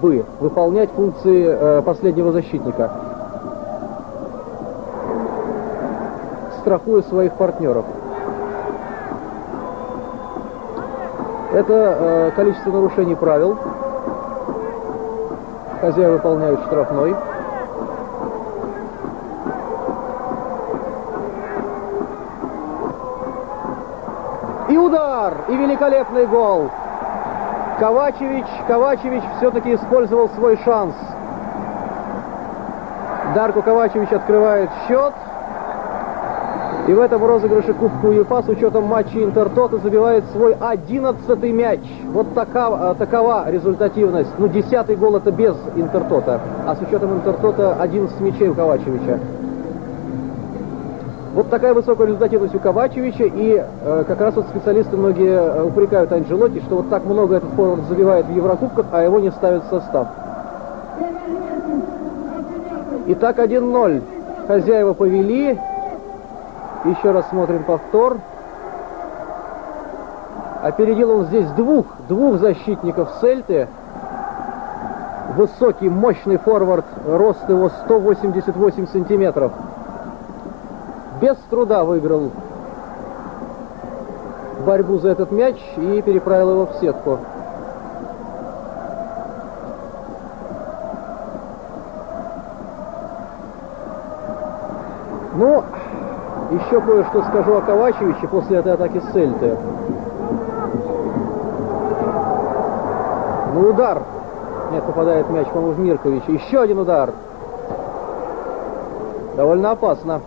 бы выполнять функции последнего защитника, страхуя своих партнеров. Это количество нарушений правил. Хозяева выполняют штрафной. И удар! И великолепный гол! Ковачевич все-таки использовал свой шанс. Дарко Ковачевич открывает счет. И в этом розыгрыше Кубка УЕФА с учетом матча Интертото забивает свой 11-й мяч. Вот такова результативность. Ну, 10-й гол это без Интертото. А с учетом Интертото 11 мячей у Ковачевича. Вот такая высокая результативность у Ковачевича. И как раз вот специалисты многие упрекают Анджелотти, что вот так много этот форвард забивает в Еврокубках, а его не ставят в состав. Итак, 1-0. Хозяева повели. Еще раз смотрим повтор. Опередил он здесь двух защитников Сельты. Высокий, мощный форвард, рост его 188 сантиметров. Без труда выиграл борьбу за этот мяч и переправил его в сетку. Ну, еще кое-что скажу о Ковачевиче после этой атаки Сельты. Ну, удар. Нет, попадает мяч, по-моему, в Мирковича. Еще один удар. Довольно опасно.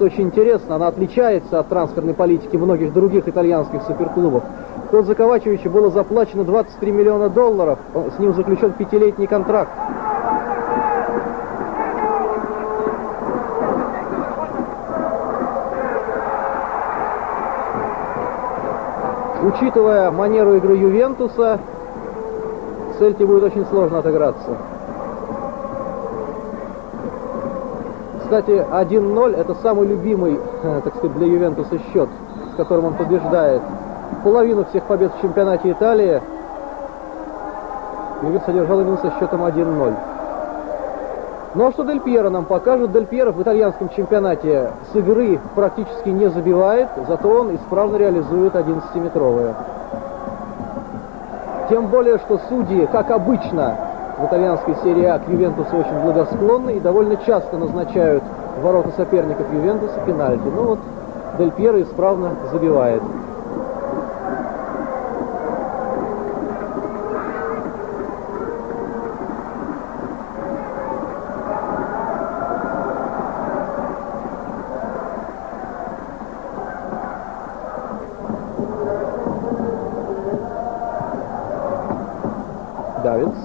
Очень интересно, она отличается от трансферной политики многих других итальянских суперклубов. Вот за Ковачевича было заплачено 23 миллиона долларов. С ним заключен 5-летний контракт. Учитывая манеру игры Ювентуса, Сельте будет очень сложно отыграться. Кстати, 1-0 это самый любимый, так сказать, для Ювентуса счет, с которым он побеждает. Половину всех побед в чемпионате Италии Ювентус одержал именно со счетом 1-0. Ну а что Дель Пьеро нам покажет? Дель Пьеро в итальянском чемпионате с игры практически не забивает, зато он исправно реализует 11-метровые. Тем более, что судьи, как обычно, в итальянской серии А к Ювентусу очень благосклонны и довольно часто назначают в ворота соперников Ювентуса пенальти. Ну вот, Дель Пьеро исправно забивает. Давидс.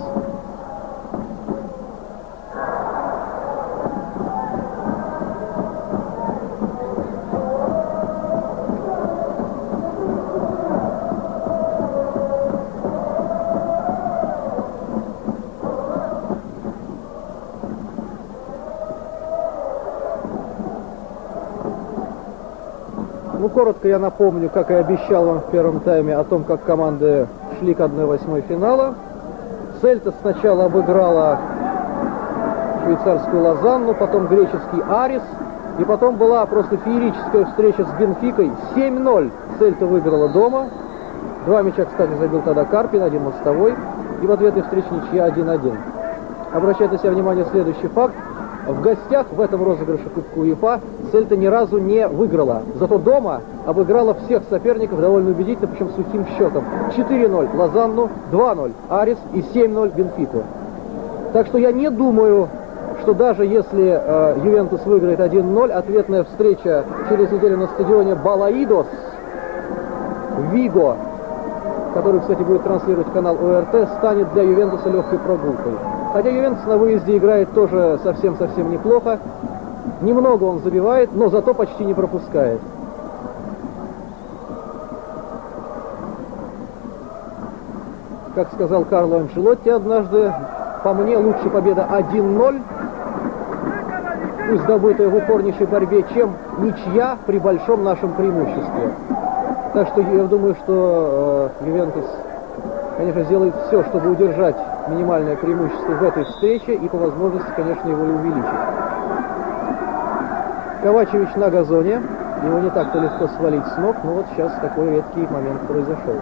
Ну, коротко я напомню, как и обещал вам в первом тайме, о том, как команды шли к 1/8 финала. Цельта сначала обыграла швейцарскую Лозанну, потом греческий Арис, и потом была просто феерическая встреча с Бенфикой. 7-0 Цельта выиграла дома. 2 мяча, кстати, забил тогда Карпин, 1 мостовой, и в ответной встрече ничья 1-1. Обращает на себя внимание следующий факт. В гостях в этом розыгрыше Кубка УЕФА Цельта ни разу не выиграла. Зато дома обыграла всех соперников довольно убедительно, причем сухим счетом. 4-0 Лозанну, 2-0 Арис и 7-0 Бенфику. Так что я не думаю, что даже если Ювентус выиграет 1-0, ответная встреча через неделю на стадионе Балаидос в Виго, который, кстати, будет транслировать канал ОРТ, станет для Ювентуса легкой прогулкой. Хотя Ювентус на выезде играет тоже совсем-совсем неплохо. Немного он забивает, но зато почти не пропускает. Как сказал Карло Анчелотти однажды, по мне лучше победа 1-0, пусть добытая в упорнейшей борьбе, чем ничья при большом нашем преимуществе. Так что я думаю, что Ювентус, конечно, сделает все, чтобы удержать минимальное преимущество в этой встрече и по возможности, конечно, его и увеличить. Ковачевич на газоне. Его не так-то легко свалить с ног, но вот сейчас такой редкий момент произошел.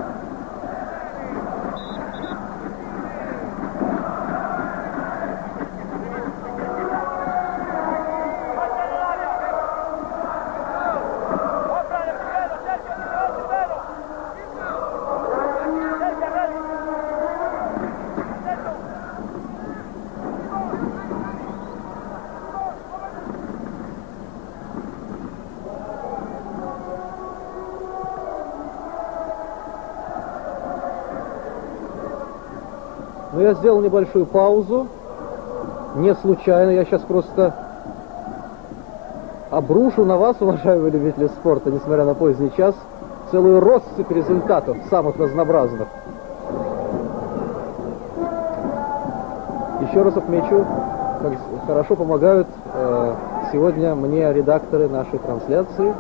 Но я сделал небольшую паузу, не случайно, я сейчас просто обрушу на вас, уважаемые любители спорта, несмотря на поздний час, целую россыпь результатов, самых разнообразных. Еще раз отмечу, как хорошо помогают сегодня мне редакторы нашей трансляции.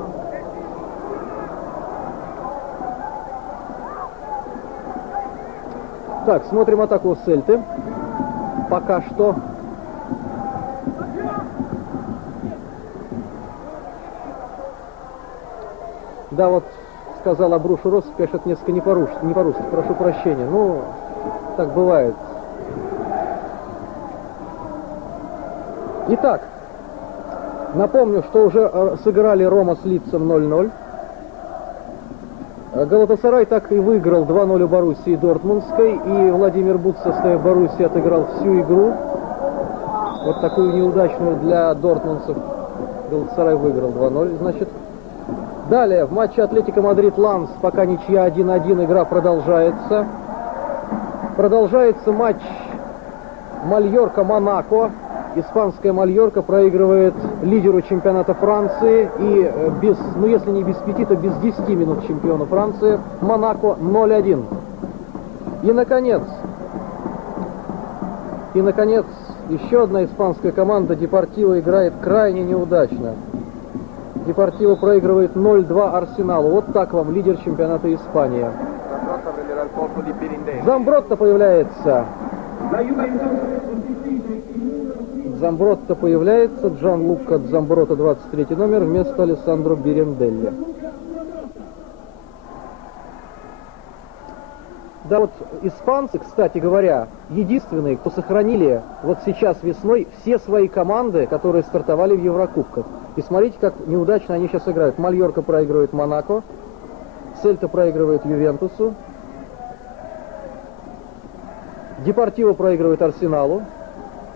Так, смотрим атаку Цельты. Пока что. Да, вот сказал обрушу россыпь, конечно, это несколько не по-русски, прошу прощения. Ну, так бывает. Итак, напомню, что уже сыграли Рома с Лидсом 0-0. Галатасарай так и выиграл 2-0 у Боруссии Дортмундской, и Владимир Буц в составе Боруссии отыграл всю игру. Вот такую неудачную для дортмундцев Галатасарай выиграл 2-0, значит. Далее, в матче Атлетико Мадрид-Ланс пока ничья 1-1, игра продолжается. Продолжается матч Мальорка-Монако. Испанская Мальорка проигрывает лидеру чемпионата Франции и без, ну если не без 5, то без 10 минут чемпиона Франции Монако 0-1. И наконец, еще одна испанская команда Депортиво играет крайне неудачно. Депортиво проигрывает 0-2 Арсеналу. Вот так вам лидер чемпионата Испании. Замбротто появляется. Замбротто появляется, Джанлука Замбротто, 23 номер, вместо Алессандро Биранделли. Да, вот испанцы, кстати говоря, единственные, кто сохранили вот сейчас весной все свои команды, которые стартовали в Еврокубках. И смотрите, как неудачно они сейчас играют. Мальорка проигрывает Монако, Цельта проигрывает Ювентусу, Депортиво проигрывает Арсеналу.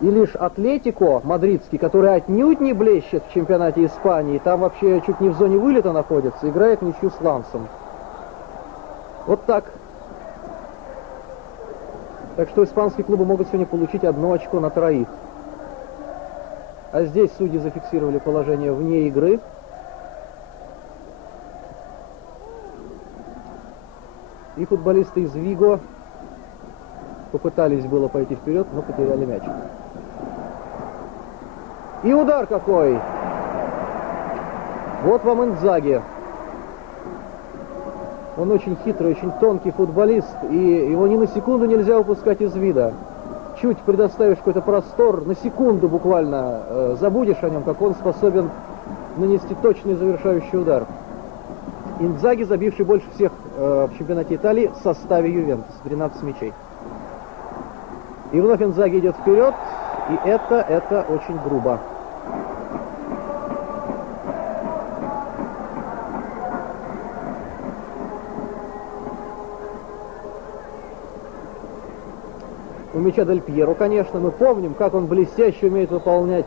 И лишь Атлетико мадридский, который отнюдь не блещет в чемпионате Испании, там вообще чуть не в зоне вылета находится, играет в ничью с Лансом. Вот так. Так что испанские клубы могут сегодня получить 1 очко на 3. А здесь судьи зафиксировали положение вне игры. И футболисты из Виго попытались было пойти вперед, но потеряли мяч. И удар какой! Вот вам Инзаги. Он очень хитрый, очень тонкий футболист, и его ни на секунду нельзя упускать из вида. Чуть предоставишь какой-то простор, на секунду буквально забудешь о нем, как он способен нанести точный завершающий удар. Индзаги, забивший больше всех в чемпионате Италии в составе Ювентус, 13 мячей. И вновь Индзаги идет вперед, и это очень грубо. У мяча Дель Пьеро, конечно, мы помним, как он блестяще умеет выполнять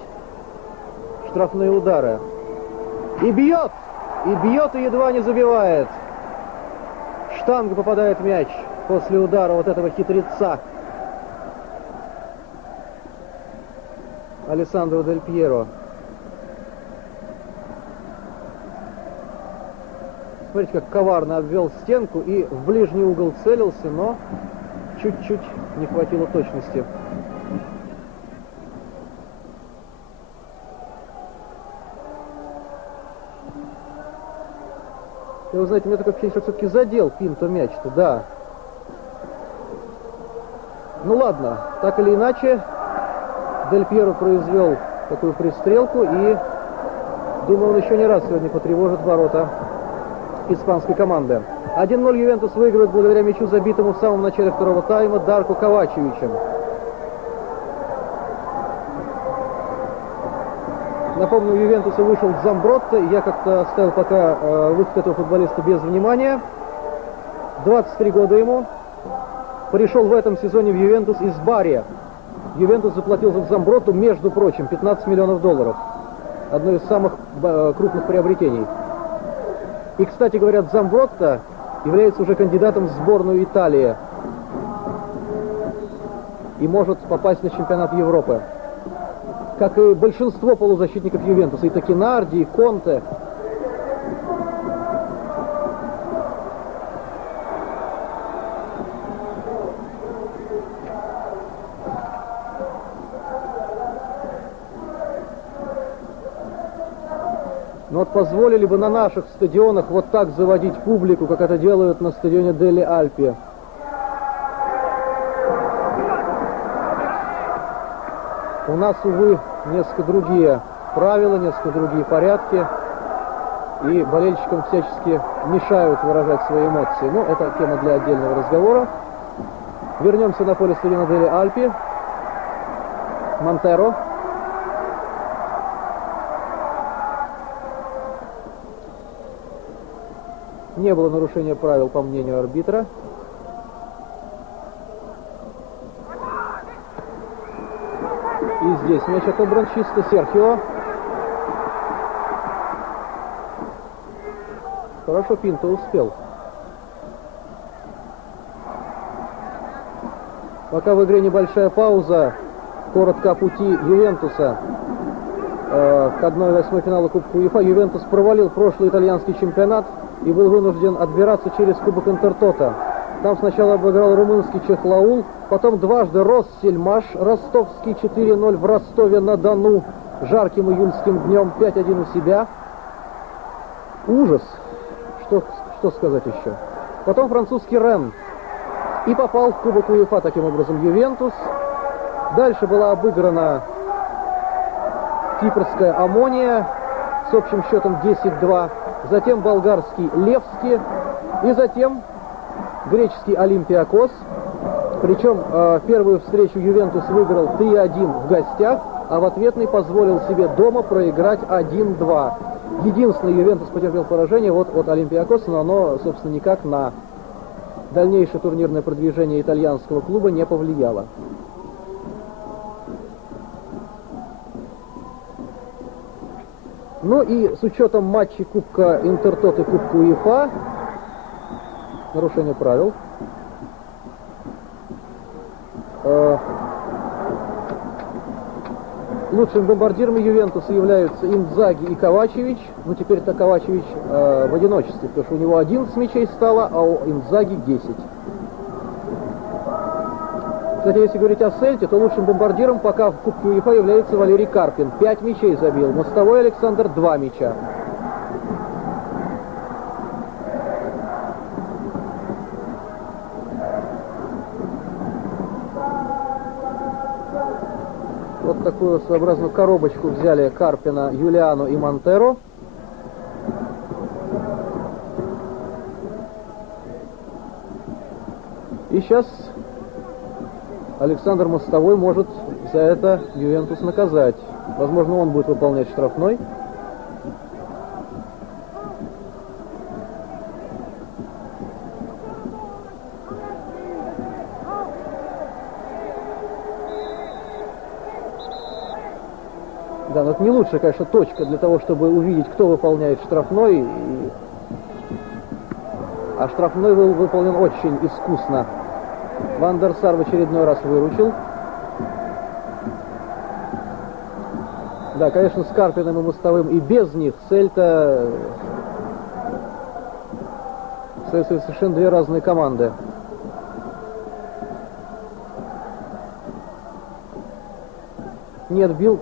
штрафные удары. И бьет, и едва не забивает. В штангу попадает мяч после удара вот этого хитреца Алессандро Дель Пьеро. Смотрите, как коварно обвел стенку и в ближний угол целился, но чуть-чуть не хватило точности. И вы знаете, у меня такое впечатление, что все-таки задел Пинто мяч-то, да. Ну ладно, так или иначе, Дель Пьеро произвел такую пристрелку, и думаю, он еще не раз сегодня потревожит ворота испанской команды. 1-0 Ювентус выигрывает благодаря мячу, забитому в самом начале второго тайма Дарко Ковачевичем. Напомню, у Ювентуса вышел Дзамбротто, и я как-то оставил пока выход этого футболиста без внимания. 23 года ему. Пришел в этом сезоне в Ювентус из Бари. Ювентус заплатил за Дзамбротту, между прочим, 15 миллионов долларов. Одно из самых крупных приобретений. И, кстати говоря, Дзамбротто является уже кандидатом в сборную Италии и может попасть на чемпионат Европы. Как и большинство полузащитников Ювентуса, и Такинарди, и Конте. Но вот позволили бы на наших стадионах вот так заводить публику, как это делают на стадионе Дели Альпи. У нас, увы, несколько другие правила, несколько другие порядки, и болельщикам всячески мешают выражать свои эмоции. Но это тема для отдельного разговора. Вернемся на поле стадиона Дели Альпи. Монтеро. Не было нарушения правил, по мнению арбитра. И здесь мяч отобран чисто. Серхио. Хорошо, Пинто успел. Пока в игре небольшая пауза. Коротко о пути Ювентуса к 1/8 финала Кубка УЕФА. Ювентус провалил прошлый итальянский чемпионат и был вынужден отбираться через Кубок Интертота. Там сначала обыграл румынский Чехлаул, потом дважды Россельмаш, ростовский 4-0 в Ростове-на-Дону, жарким июльским днем 5-1 у себя. Ужас! Что сказать еще? Потом французский Рен. И попал в Кубок УЕФА таким образом Ювентус. Дальше была обыграна кипрская Омония с общим счетом 10-2. Затем болгарский Левски. И затем греческий Олимпиакос. Причем первую встречу Ювентус выиграл 3-1 в гостях, а в ответной позволил себе дома проиграть 1-2. Единственный Ювентус потерпел поражение вот от Олимпиакоса, но оно, собственно, никак на дальнейшее турнирное продвижение итальянского клуба не повлияло. Ну и с учетом матчей Кубка Интертот и Кубка УЕФА, нарушение правил, лучшими бомбардирами Ювентуса являются Индзаги и Ковачевич. Ну, теперь-то Ковачевич в одиночестве, потому что у него 11 мячей стало, а у Индзаги 10. Кстати, если говорить о Сельте, то лучшим бомбардиром пока в Кубке УЕФА является Валерий Карпин. 5 мячей забил. Мостовой Александр 2 мяча. в такую своеобразную коробочку взяли Карпина, Юлиану и Монтеро. И сейчас Александр Мостовой может за это Ювентус наказать. Возможно, он будет выполнять штрафной. Да, но это не лучшая, конечно, точка для того, чтобы увидеть, кто выполняет штрафной. А штрафной был выполнен очень искусно. Ван дер Сар в очередной раз выручил. Да, конечно, с Карпиным и Мостовым и без них Сельта совершенно две разные команды. Нет, бил,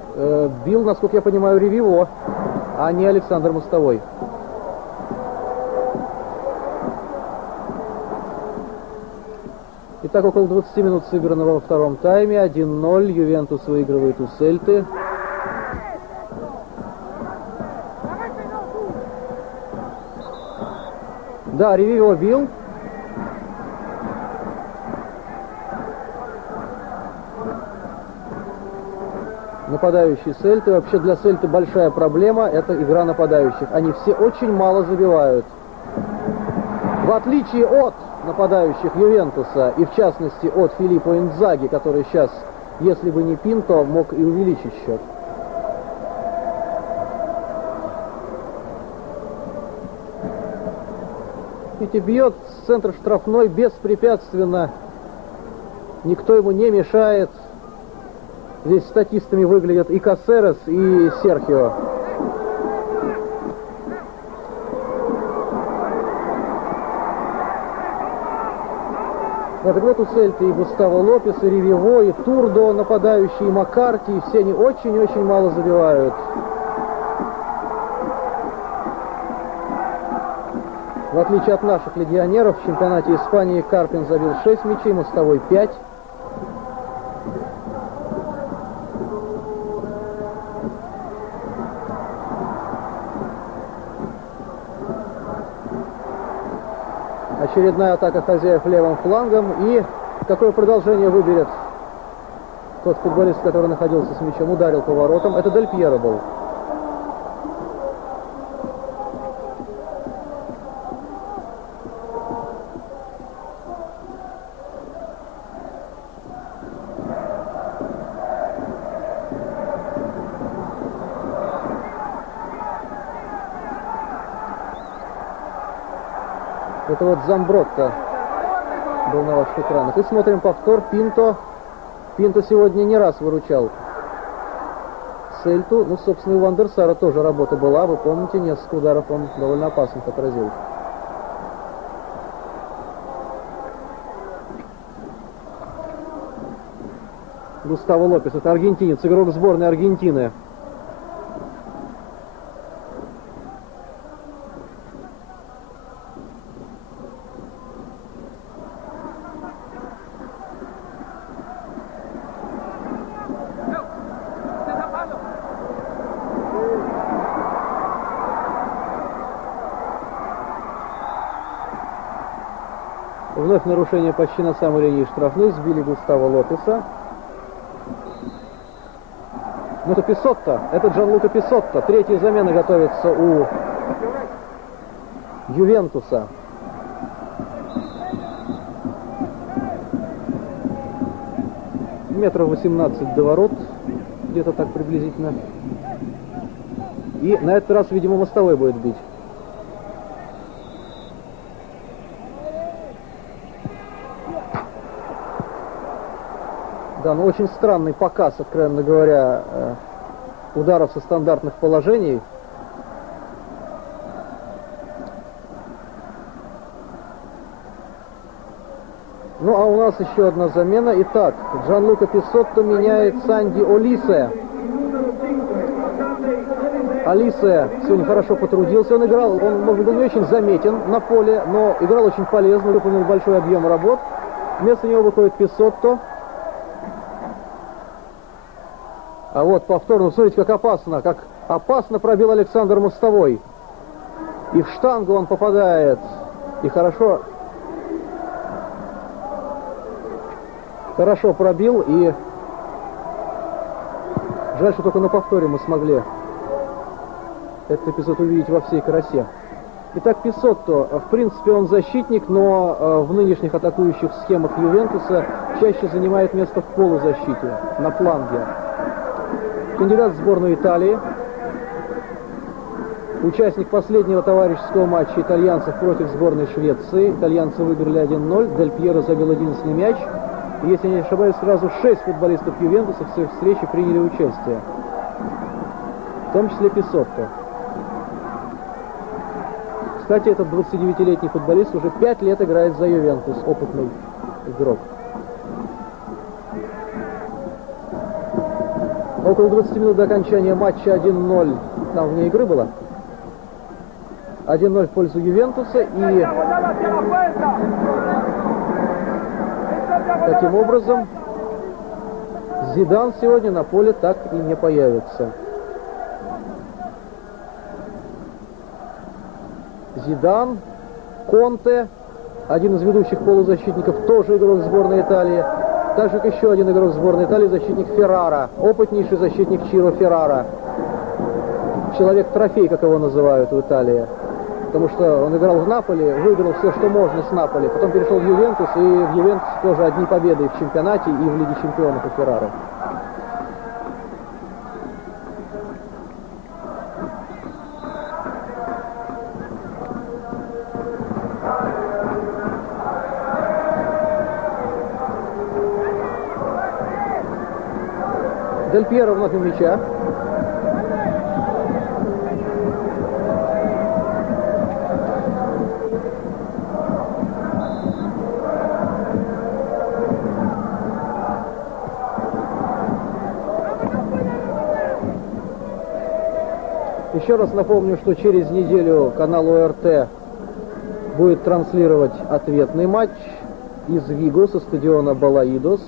насколько я понимаю, Ревиво, а не Александр Мостовой. Итак, около 20 минут сыграно во втором тайме. 1-0. Ювентус выигрывает у Сельты. Да, Ревиво бил. Нападающий Сельты. Вообще для Сельты большая проблема — это игра нападающих. Они все очень мало забивают. В отличие от нападающих Ювентуса, и в частности от Филиппо Инзаги, который сейчас, если бы не Пинто, мог и увеличить счет. Видите, бьет с центра штрафной беспрепятственно. Никто ему не мешает. Здесь статистами выглядят и Кассерес, и Серхио. Да, так вот у Сельты и Густаво Лопес, и Ревиво, и Турдо, нападающие, и Маккарти, и все они очень-очень мало забивают. В отличие от наших легионеров, в чемпионате Испании Карпин забил 6 мячей, Мостовой 5. Очередная атака хозяев левым флангом. И какое продолжение выберет тот футболист, который находился с мячом, ударил по воротам. Это Дель Пьеро был. Это вот Замбротто был на ваших экранах. И смотрим повтор. Пинто. Пинто сегодня не раз выручал Сельту. Ну, собственно, и у Ван дер Сара тоже работа была. Вы помните, несколько ударов он довольно опасных отразил. Густаво Лопес. Это аргентинец, игрок сборной Аргентины. Вновь нарушение почти на самой линии штрафной. Сбили Густаво Лопеса. Ну, это Писотто. Это Джанлука Писотто. Третья замена готовится у Ювентуса. Метров 18 до ворот. Где-то так приблизительно. И на этот раз, видимо, Мостовой будет бить. Да, ну очень странный показ, откровенно говоря, ударов со стандартных положений. Ну, а у нас еще одна замена. Итак, Джанлука Писотто меняет Санди Олисе. Олисе сегодня хорошо потрудился. Он играл, он, может быть, не очень заметен на поле, но играл очень полезно, выполнил большой объем работ. Вместо него выходит Писотто. А вот повторно, смотрите, как опасно пробил Александр Мостовой. И в штангу он попадает. И хорошо пробил. И жаль, что только на повторе мы смогли этот эпизод увидеть во всей красе. Итак, Писсотто, в принципе, он защитник, но в нынешних атакующих схемах Ювентуса чаще занимает место в полузащите, на фланге. Кандидат в сборную Италии, участник последнего товарищеского матча итальянцев против сборной Швеции. Итальянцы выиграли 1-0, Дель Пьеро забил единственный мяч. И, если я не ошибаюсь, сразу 6 футболистов Ювентуса в всех встрече приняли участие, в том числе Писсотто. Кстати, этот 29-летний футболист уже 5 лет играет за Ювентус, опытный игрок. Около 20 минут до окончания матча 1-0, там вне игры было. 1-0 в пользу Ювентуса, и таким образом Зидан сегодня на поле так и не появится. Зидан, Конте, один из ведущих полузащитников, тоже игрок сборной Италии. Так же, как еще один игрок сборной Италии, защитник Феррара, опытнейший защитник Чиро Феррара. Человек-трофей, как его называют в Италии. Потому что он играл в Наполи, выиграл все, что можно с Наполи. Потом перешел в Ювентус, и в Ювентусе тоже одни победы в чемпионате и в Лиге чемпионов у Феррары. Дель Пьеро вновь у мяча. Еще раз напомню, что через неделю канал ОРТ будет транслировать ответный матч из Виго со стадиона Балаидос.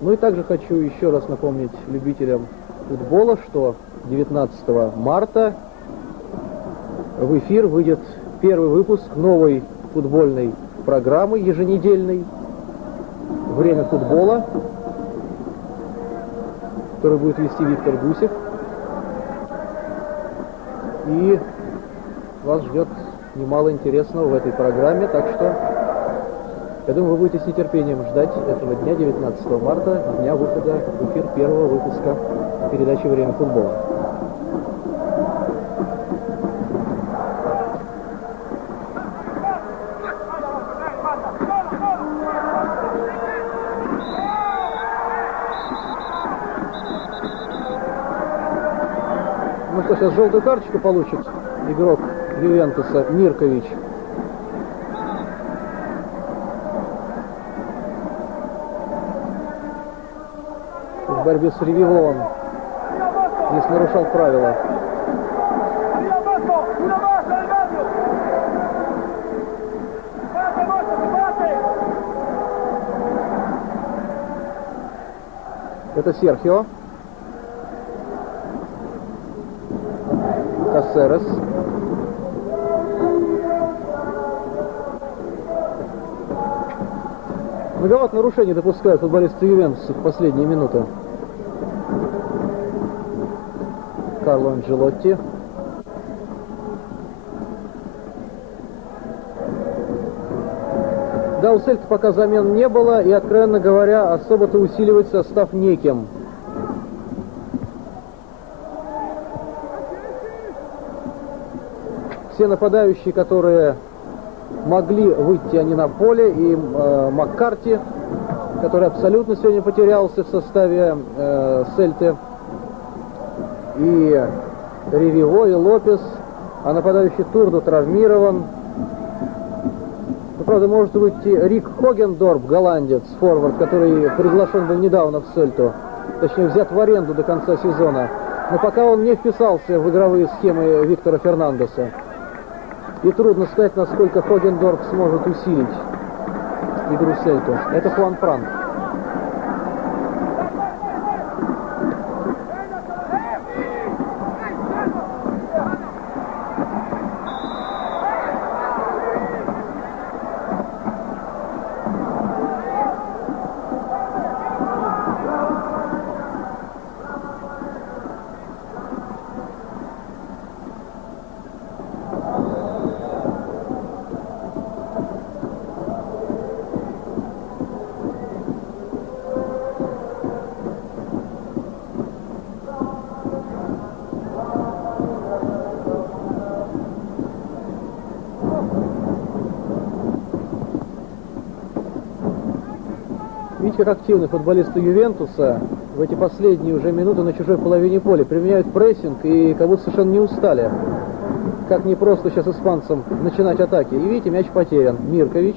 Ну и также хочу еще раз напомнить любителям футбола, что 19 марта в эфир выйдет первый выпуск новой футбольной программы еженедельной «Время футбола», который будет вести Виктор Гусев. И вас ждет немало интересного в этой программе, так что я думаю, вы будете с нетерпением ждать этого дня, 19 марта, дня выхода в эфир первого выпуска передачи «Время футбола». Ну что, сейчас желтую карточку получит игрок Ювентуса Миркович. В борьбе с Ревиво он здесь нарушал правила. Это Серхио. Кассерес. Многовато нарушений допускают футболисты Ювентуса в последние минуты. Карло Анджелотти. Да, у Сельты пока замен не было, и, откровенно говоря, особо-то усиливать состав неким. Все нападающие, которые могли выйти, они на поле, и Маккарти, который абсолютно сегодня потерялся в составе Сельты, и Ревиво, и Лопес, а нападающий Турдо травмирован. Ну, правда, может выйти Рик Хогендорп, голландец, форвард, который приглашен был недавно в Сельту, точнее взят в аренду до конца сезона, но пока он не вписался в игровые схемы Виктора Фернандеса. И трудно сказать, насколько Хогендорп сможет усилить игру Сельту. Это Хуан Франк. Видите, как активны футболисты Ювентуса в эти последние уже минуты на чужой половине поля. Применяют прессинг и как будто совершенно не устали. Как непросто сейчас испанцам начинать атаки. И видите, мяч потерян. Миркович.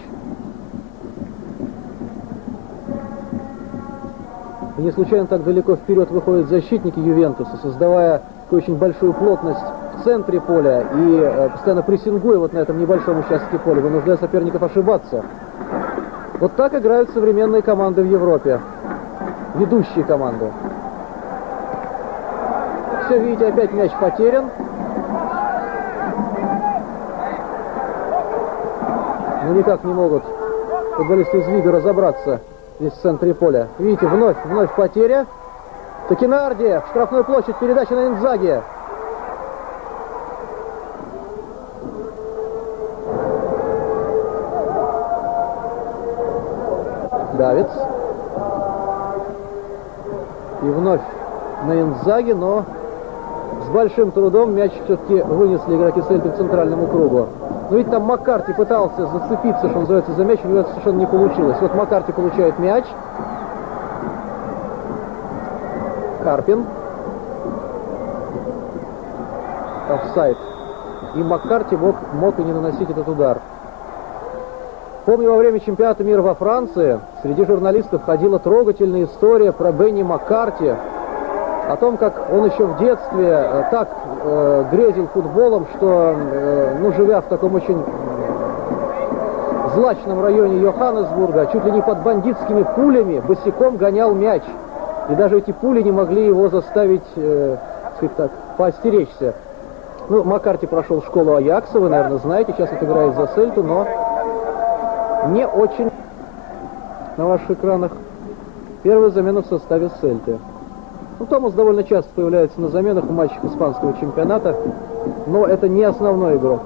И не случайно так далеко вперед выходят защитники Ювентуса, создавая такую очень большую плотность в центре поля и постоянно прессингуя вот на этом небольшом участке поля, вынуждая соперников ошибаться. Вот так играют современные команды в Европе. Ведущие команды. Все, видите, опять мяч потерян. Но никак не могут футболисты из Виго разобраться здесь в центре поля. Видите, вновь потеря. Такинарди, в штрафную площадь, передача на Инзаги. Давидс. И вновь на Инзаги, но с большим трудом мяч все-таки вынесли игроки Сельты к центральному кругу. Но ведь там Маккарти пытался зацепиться, что называется, за мяч, у него это совершенно не получилось. Вот Маккарти получает мяч. Карпин. Офсайд. И Маккарти мог и не наносить этот удар. Помню, во время чемпионата мира во Франции среди журналистов ходила трогательная история про Бенни Маккарти, о том, как он еще в детстве так грезил футболом, что, живя в таком очень злачном районе Йоханнесбурга, чуть ли не под бандитскими пулями босиком гонял мяч. И даже эти пули не могли его заставить, так, поостеречься. Ну, Маккарти прошел школу Аякса, вы, наверное, знаете, сейчас вот играет за Сельту, но не очень на ваших экранах. Первая замена в составе Сельты. Ну, Томас довольно часто появляется на заменах в матчах испанского чемпионата, но это не основной игрок.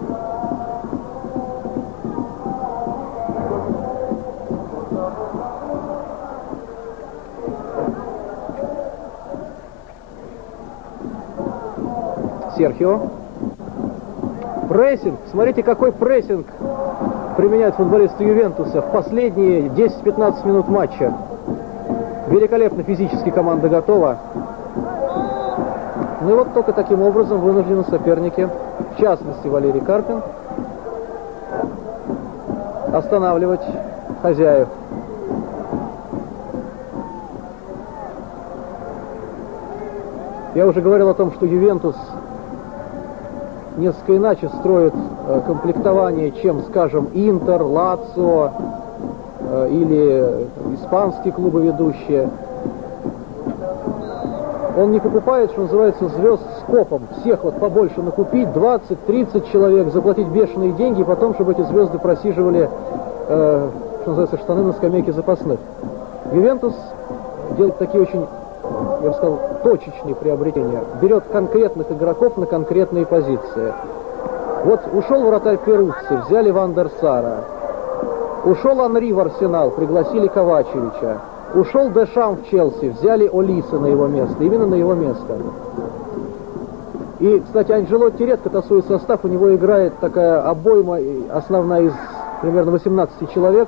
Серхио. Прессинг. Смотрите, какой прессинг применяют футболисты Ювентуса в последние 10-15 минут матча. Великолепно физически команда готова. Ну и вот только таким образом вынуждены соперники, в частности Валерий Карпин, останавливать хозяев. Я уже говорил о том, что Ювентус несколько иначе строит комплектование, чем, скажем, Интер, Лацио или испанские клубы ведущие. Он не покупает, что называется, звезд скопом. Всех вот побольше накупить, 20-30 человек, заплатить бешеные деньги, и потом, чтобы эти звезды просиживали, что называется, штаны на скамейке запасных. Ювентус делает такие очень, я бы сказал, точечные приобретения. Берет конкретных игроков на конкретные позиции. Вот ушел вратарь Перуцци, взяли Ван дер Сара. Ушел Анри в Арсенал, пригласили Ковачевича. Ушел Дешам в Челси, взяли Олиса на его место, именно на его место. И, кстати, Анчелотти редко тасует состав, у него играет такая обойма, основная из примерно 18 человек,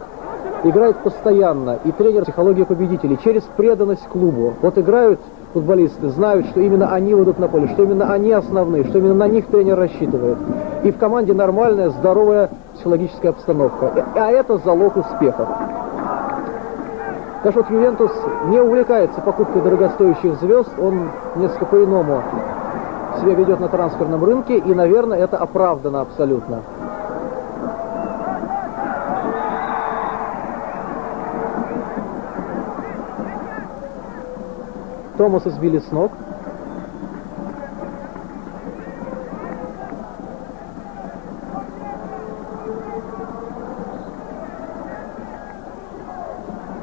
играет постоянно. И тренер психология победителей через преданность клубу. Вот играют футболисты, знают, что именно они выйдут на поле, что именно они основные, что именно на них тренер рассчитывает. И в команде нормальная, здоровая психологическая обстановка. А это залог успехов. Так что вот Ювентус не увлекается покупкой дорогостоящих звезд, он несколько по-иному себя ведет на трансферном рынке, и, наверное, это оправдано абсолютно. Томаса сбили с ног.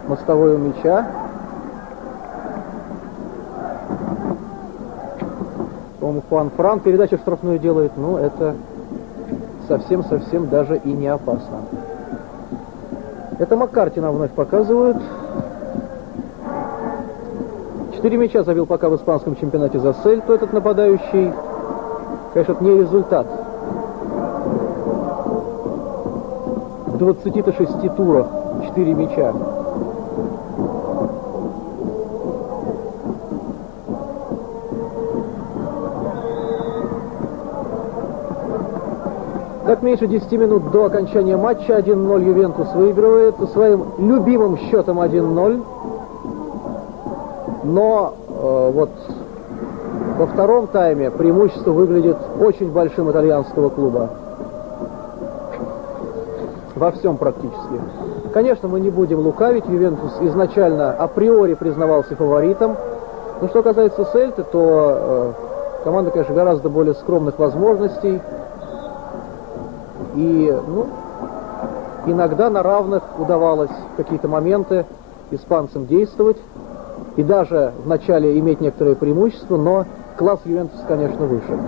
Мостовой у мяча. По-моему, Хуан Фран передачу штрафную делает, но это совсем-совсем даже и не опасно. Это Маккарти нам вновь показывают. 4 мяча забил пока в испанском чемпионате за Сельту этот нападающий. Конечно, это не результат. В 26 турах 4 мяча. Так, меньше 10 минут до окончания матча. 1-0 Ювентус выигрывает своим любимым счетом 1-0. Но вот во втором тайме преимущество выглядит очень большим итальянского клуба. Во всем практически. Конечно, мы не будем лукавить. Ювентус изначально априори признавался фаворитом. Но что касается Сельты, то команда, конечно, гораздо более скромных возможностей. И, иногда на равных удавалось в какие-то моменты испанцам действовать. И даже вначале иметь некоторое преимущество, но класс Ювентуса, конечно, выше.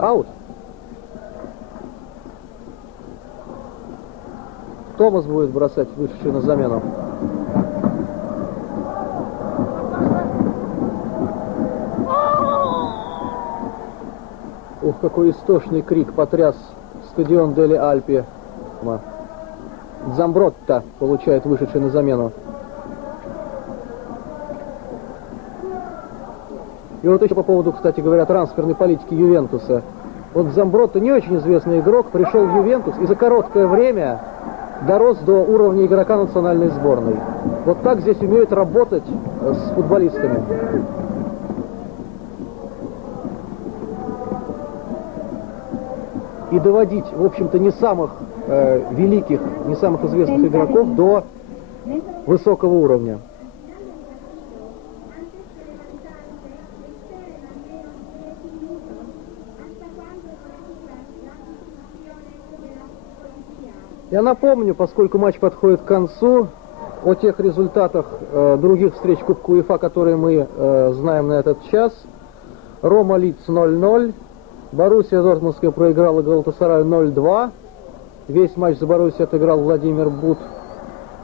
Аут. Томас будет бросать вышедший на замену. Ух, какой истошный крик потряс стадион Дели Альпи. Дзамбротта получает вышедший на замену. И вот еще по поводу, кстати говоря, трансферной политики Ювентуса. Вот Дзамбротта, не очень известный игрок, пришел в Ювентус и за короткое время дорос до уровня игрока национальной сборной. Вот так здесь умеют работать с футболистами. И доводить, в общем-то, не самых великих, не самых известных игроков до высокого уровня. Я напомню, поскольку матч подходит к концу, о тех результатах других встреч Кубка УЕФА, которые мы знаем на этот час. Рома Лидс 0-0, Боруссия Дортмундская проиграла Галатасараю 0-2, весь матч за Боруссию отыграл Владимир Бут.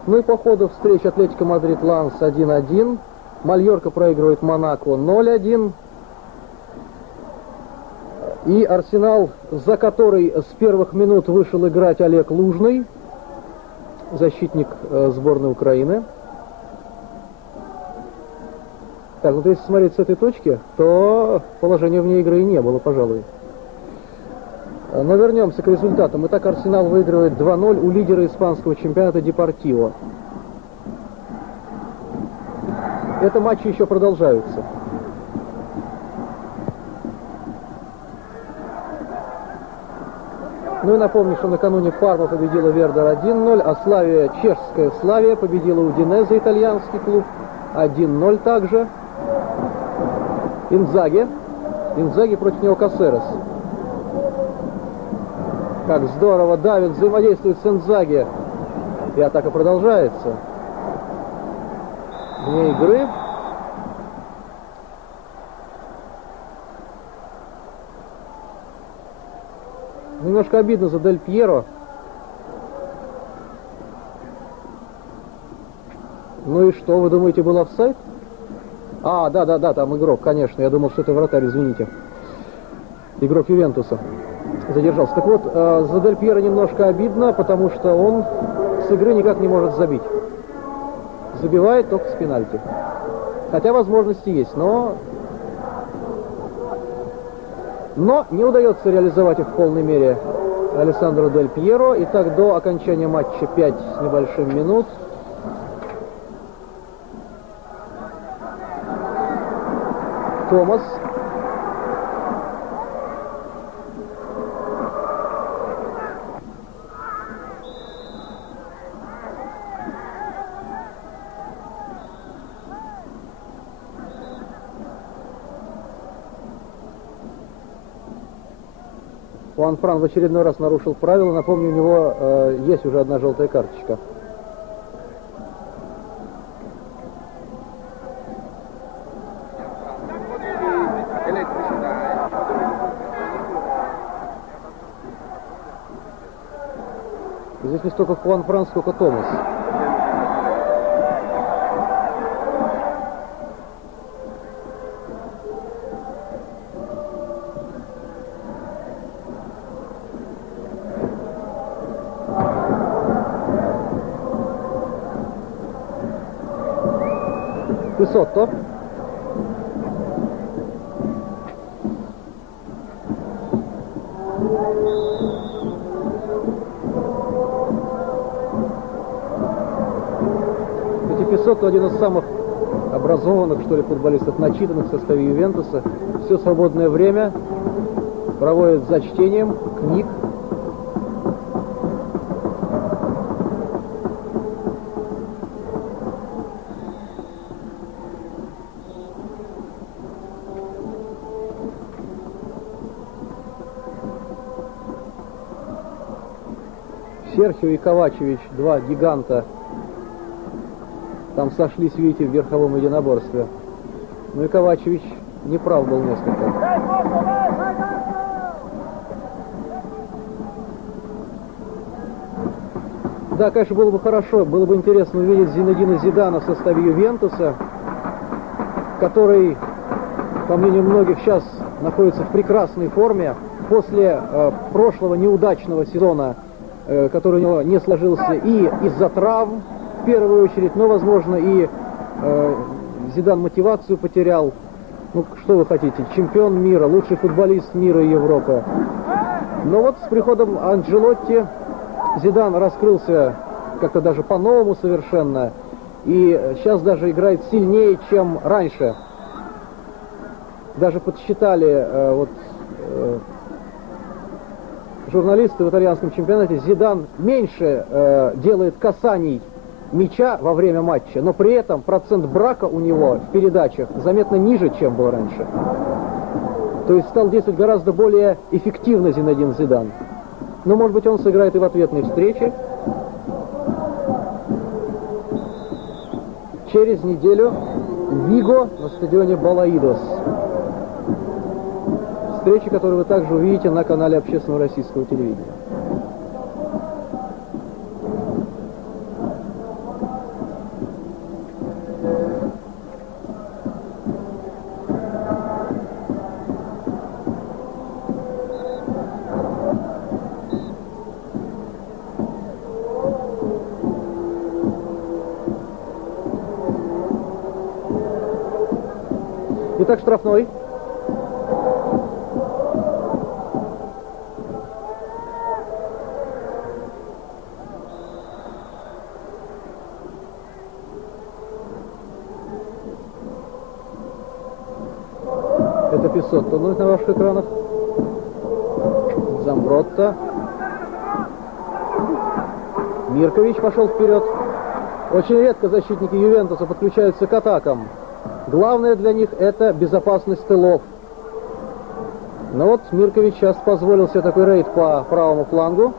Ну и по ходу встреч Атлетико Мадрид Ланс 1-1, Мальорка проигрывает Монако 0-1. И Арсенал, за который с первых минут вышел играть Олег Лужный, защитник сборной Украины. Так, вот если смотреть с этой точки, то положения вне игры и не было, пожалуй. Но вернемся к результатам. Итак, Арсенал выигрывает 2-0 у лидера испанского чемпионата Депортиво. Это матчи еще продолжаются. Ну и напомню, что накануне Парма победила Вердер 1-0, а Славия, чешская Славия, победила Удинезе, итальянский клуб, 1-0 также. Инзаги против него Кассерес. Как здорово Давид взаимодействует с Инзаги. И атака продолжается. Вне игры. Немножко обидно за Дель Пьеро. Ну и что, вы думаете, был офсайд? А, да, там игрок, конечно. Я думал, что это вратарь, извините. Игрок Ювентуса задержался. Так вот, за Дель Пьеро немножко обидно, потому что он с игры никак не может забить. Забивает только с пенальти. Хотя возможности есть, но не удается реализовать их в полной мере Алессандро Дель Пьеро. Итак, до окончания матча 5 с небольшим минут. Томас. Хуан Фран в очередной раз нарушил правила. Напомню, у него есть уже одна желтая карточка. Здесь не столько Хуан Фран, сколько Томас. Писотто. Писотто один из самых образованных, что ли, футболистов, начитанных в составе Ювентуса. Все свободное время проводит за чтением книг. Серхио и Ковачевич, два гиганта, там сошлись, видите, в верховом единоборстве. Ну и Ковачевич неправ был несколько. Да, конечно, было бы хорошо, было бы интересно увидеть Зинедина Зидана в составе Ювентуса, который, по мнению многих, сейчас находится в прекрасной форме. После прошлого неудачного сезона, который у него не сложился и из-за травм, в первую очередь, но, возможно, и Зидан мотивацию потерял. Ну, что вы хотите, чемпион мира, лучший футболист мира и Европы. Но вот с приходом Анчелотти Зидан раскрылся как-то даже по-новому совершенно. И сейчас даже играет сильнее, чем раньше. Даже подсчитали журналисты в итальянском чемпионате, Зидан меньше делает касаний мяча во время матча, но при этом процент брака у него в передачах заметно ниже, чем был раньше. То есть стал действовать гораздо более эффективно Зинедин Зидан. Но, может быть, он сыграет и в ответной встрече. Через неделю в Виго на стадионе Балаидос. Встречи, которую вы также увидите на канале общественного российского телевидения. Итак, штрафной. Это Писотто на ваших экранах. Замбротто. Миркович пошел вперед. Очень редко защитники Ювентуса подключаются к атакам. Главное для них это безопасность тылов. Но вот Миркович сейчас позволил себе такой рейд по правому флангу.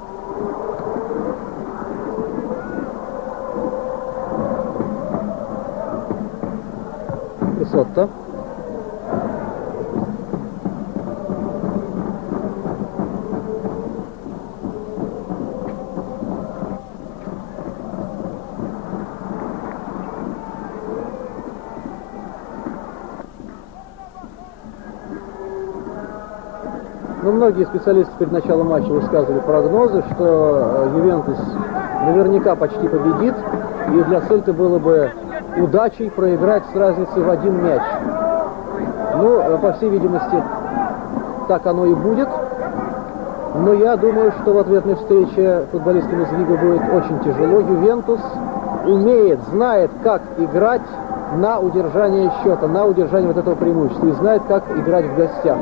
Писотто. Но многие специалисты перед началом матча высказывали прогнозы, что Ювентус наверняка почти победит, и для Цельты было бы удачей проиграть с разницей в 1 мяч. Ну, по всей видимости, так оно и будет. Но я думаю, что в ответной встрече футболистам из Виго будет очень тяжело. Ювентус умеет, знает, как играть на удержание счета, на удержание вот этого преимущества. И знает, как играть в гостях.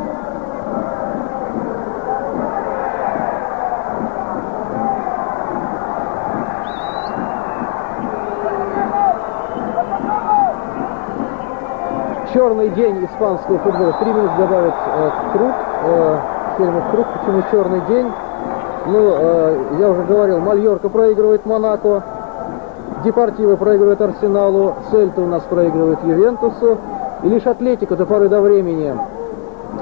Черный день испанского футбола. 3 минуты добавит Круг. Хельмут Круг. Почему черный день? Ну, я уже говорил, Мальорка проигрывает Монако. Депортиво проигрывает Арсеналу. Сельта у нас проигрывает Ювентусу. И лишь Атлетико до поры до времени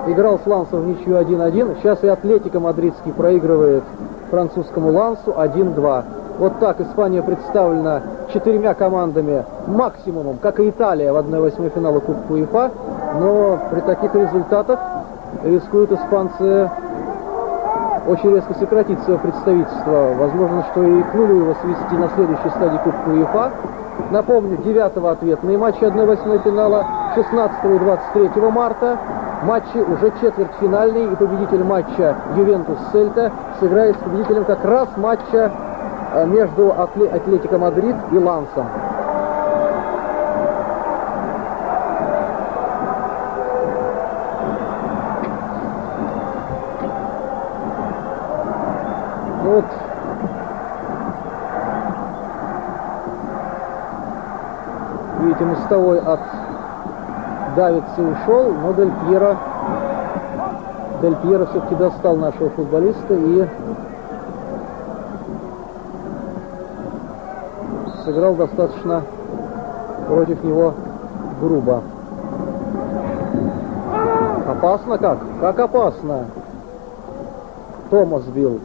играл с Лансом в ничью 1-1. Сейчас и Атлетико мадридский проигрывает французскому Лансу 1-2. Вот так Испания представлена 4 командами максимумом, как и Италия в 1/8 финала Кубка УЕФА. Но при таких результатах рискуют испанцы очень резко сократить свое представительство. Возможно, что и к нулю его свести на следующей стадии Кубка УЕФА. Напомню, 9-го ответные матчи 1/8 финала, 16 и 23 марта. Матчи уже четвертьфинальные, и победитель матча Ювентус-Сельта сыграет с победителем как раз матча между Атлетико Мадрид и Лансом. Ну вот. Видите, мостовой от Давидса ушел, но Дель Пьеро все-таки достал нашего футболиста и сыграл достаточно против него грубо. Опасно как? Как опасно? Томас бил.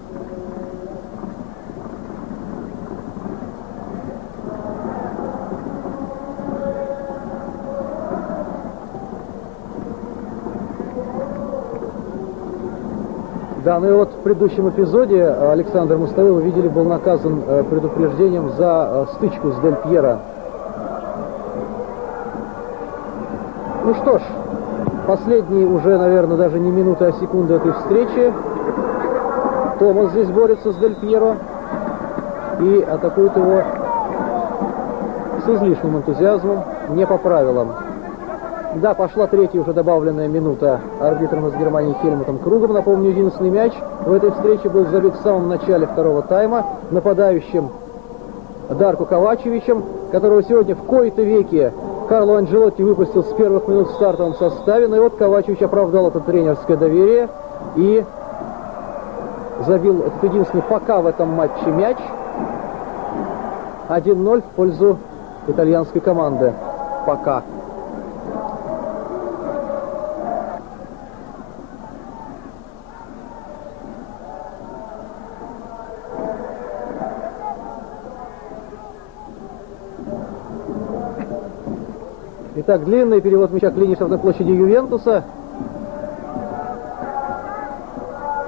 Да, ну и вот в предыдущем эпизоде Александр Мостовой, вы видели, был наказан предупреждением за стычку с Дель Пьеро. Ну что ж, последние уже, наверное, даже не минуты, а секунды этой встречи. Томас здесь борется с Дель Пьеро и атакует его с излишним энтузиазмом, не по правилам. Да, пошла третья уже добавленная минута арбитром из Германии Хельмутом Кругом. Напомню, единственный мяч в этой встрече был забит в самом начале второго тайма нападающим Дарко Ковачевичем, которого сегодня в кои-то веки Карло Анджелотти выпустил с первых минут в стартовом составе. Но и вот Ковачевич оправдал это тренерское доверие и забил этот единственный пока в этом матче мяч. 1-0 в пользу итальянской команды. Пока. Итак, длинный перевод мяча к линии штрафной площади Ювентуса.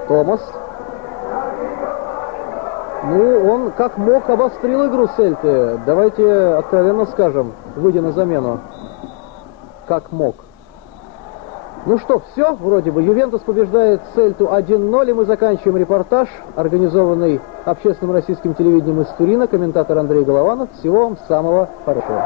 Томас. Ну, он как мог обострил игру Сельты. Давайте откровенно скажем, выйдя на замену. Как мог. Ну что, все, вроде бы. Ювентус побеждает Сельту 1-0, и мы заканчиваем репортаж, организованный общественным российским телевидением из Турина. Комментатор Андрей Голованов. Всего вам самого хорошего.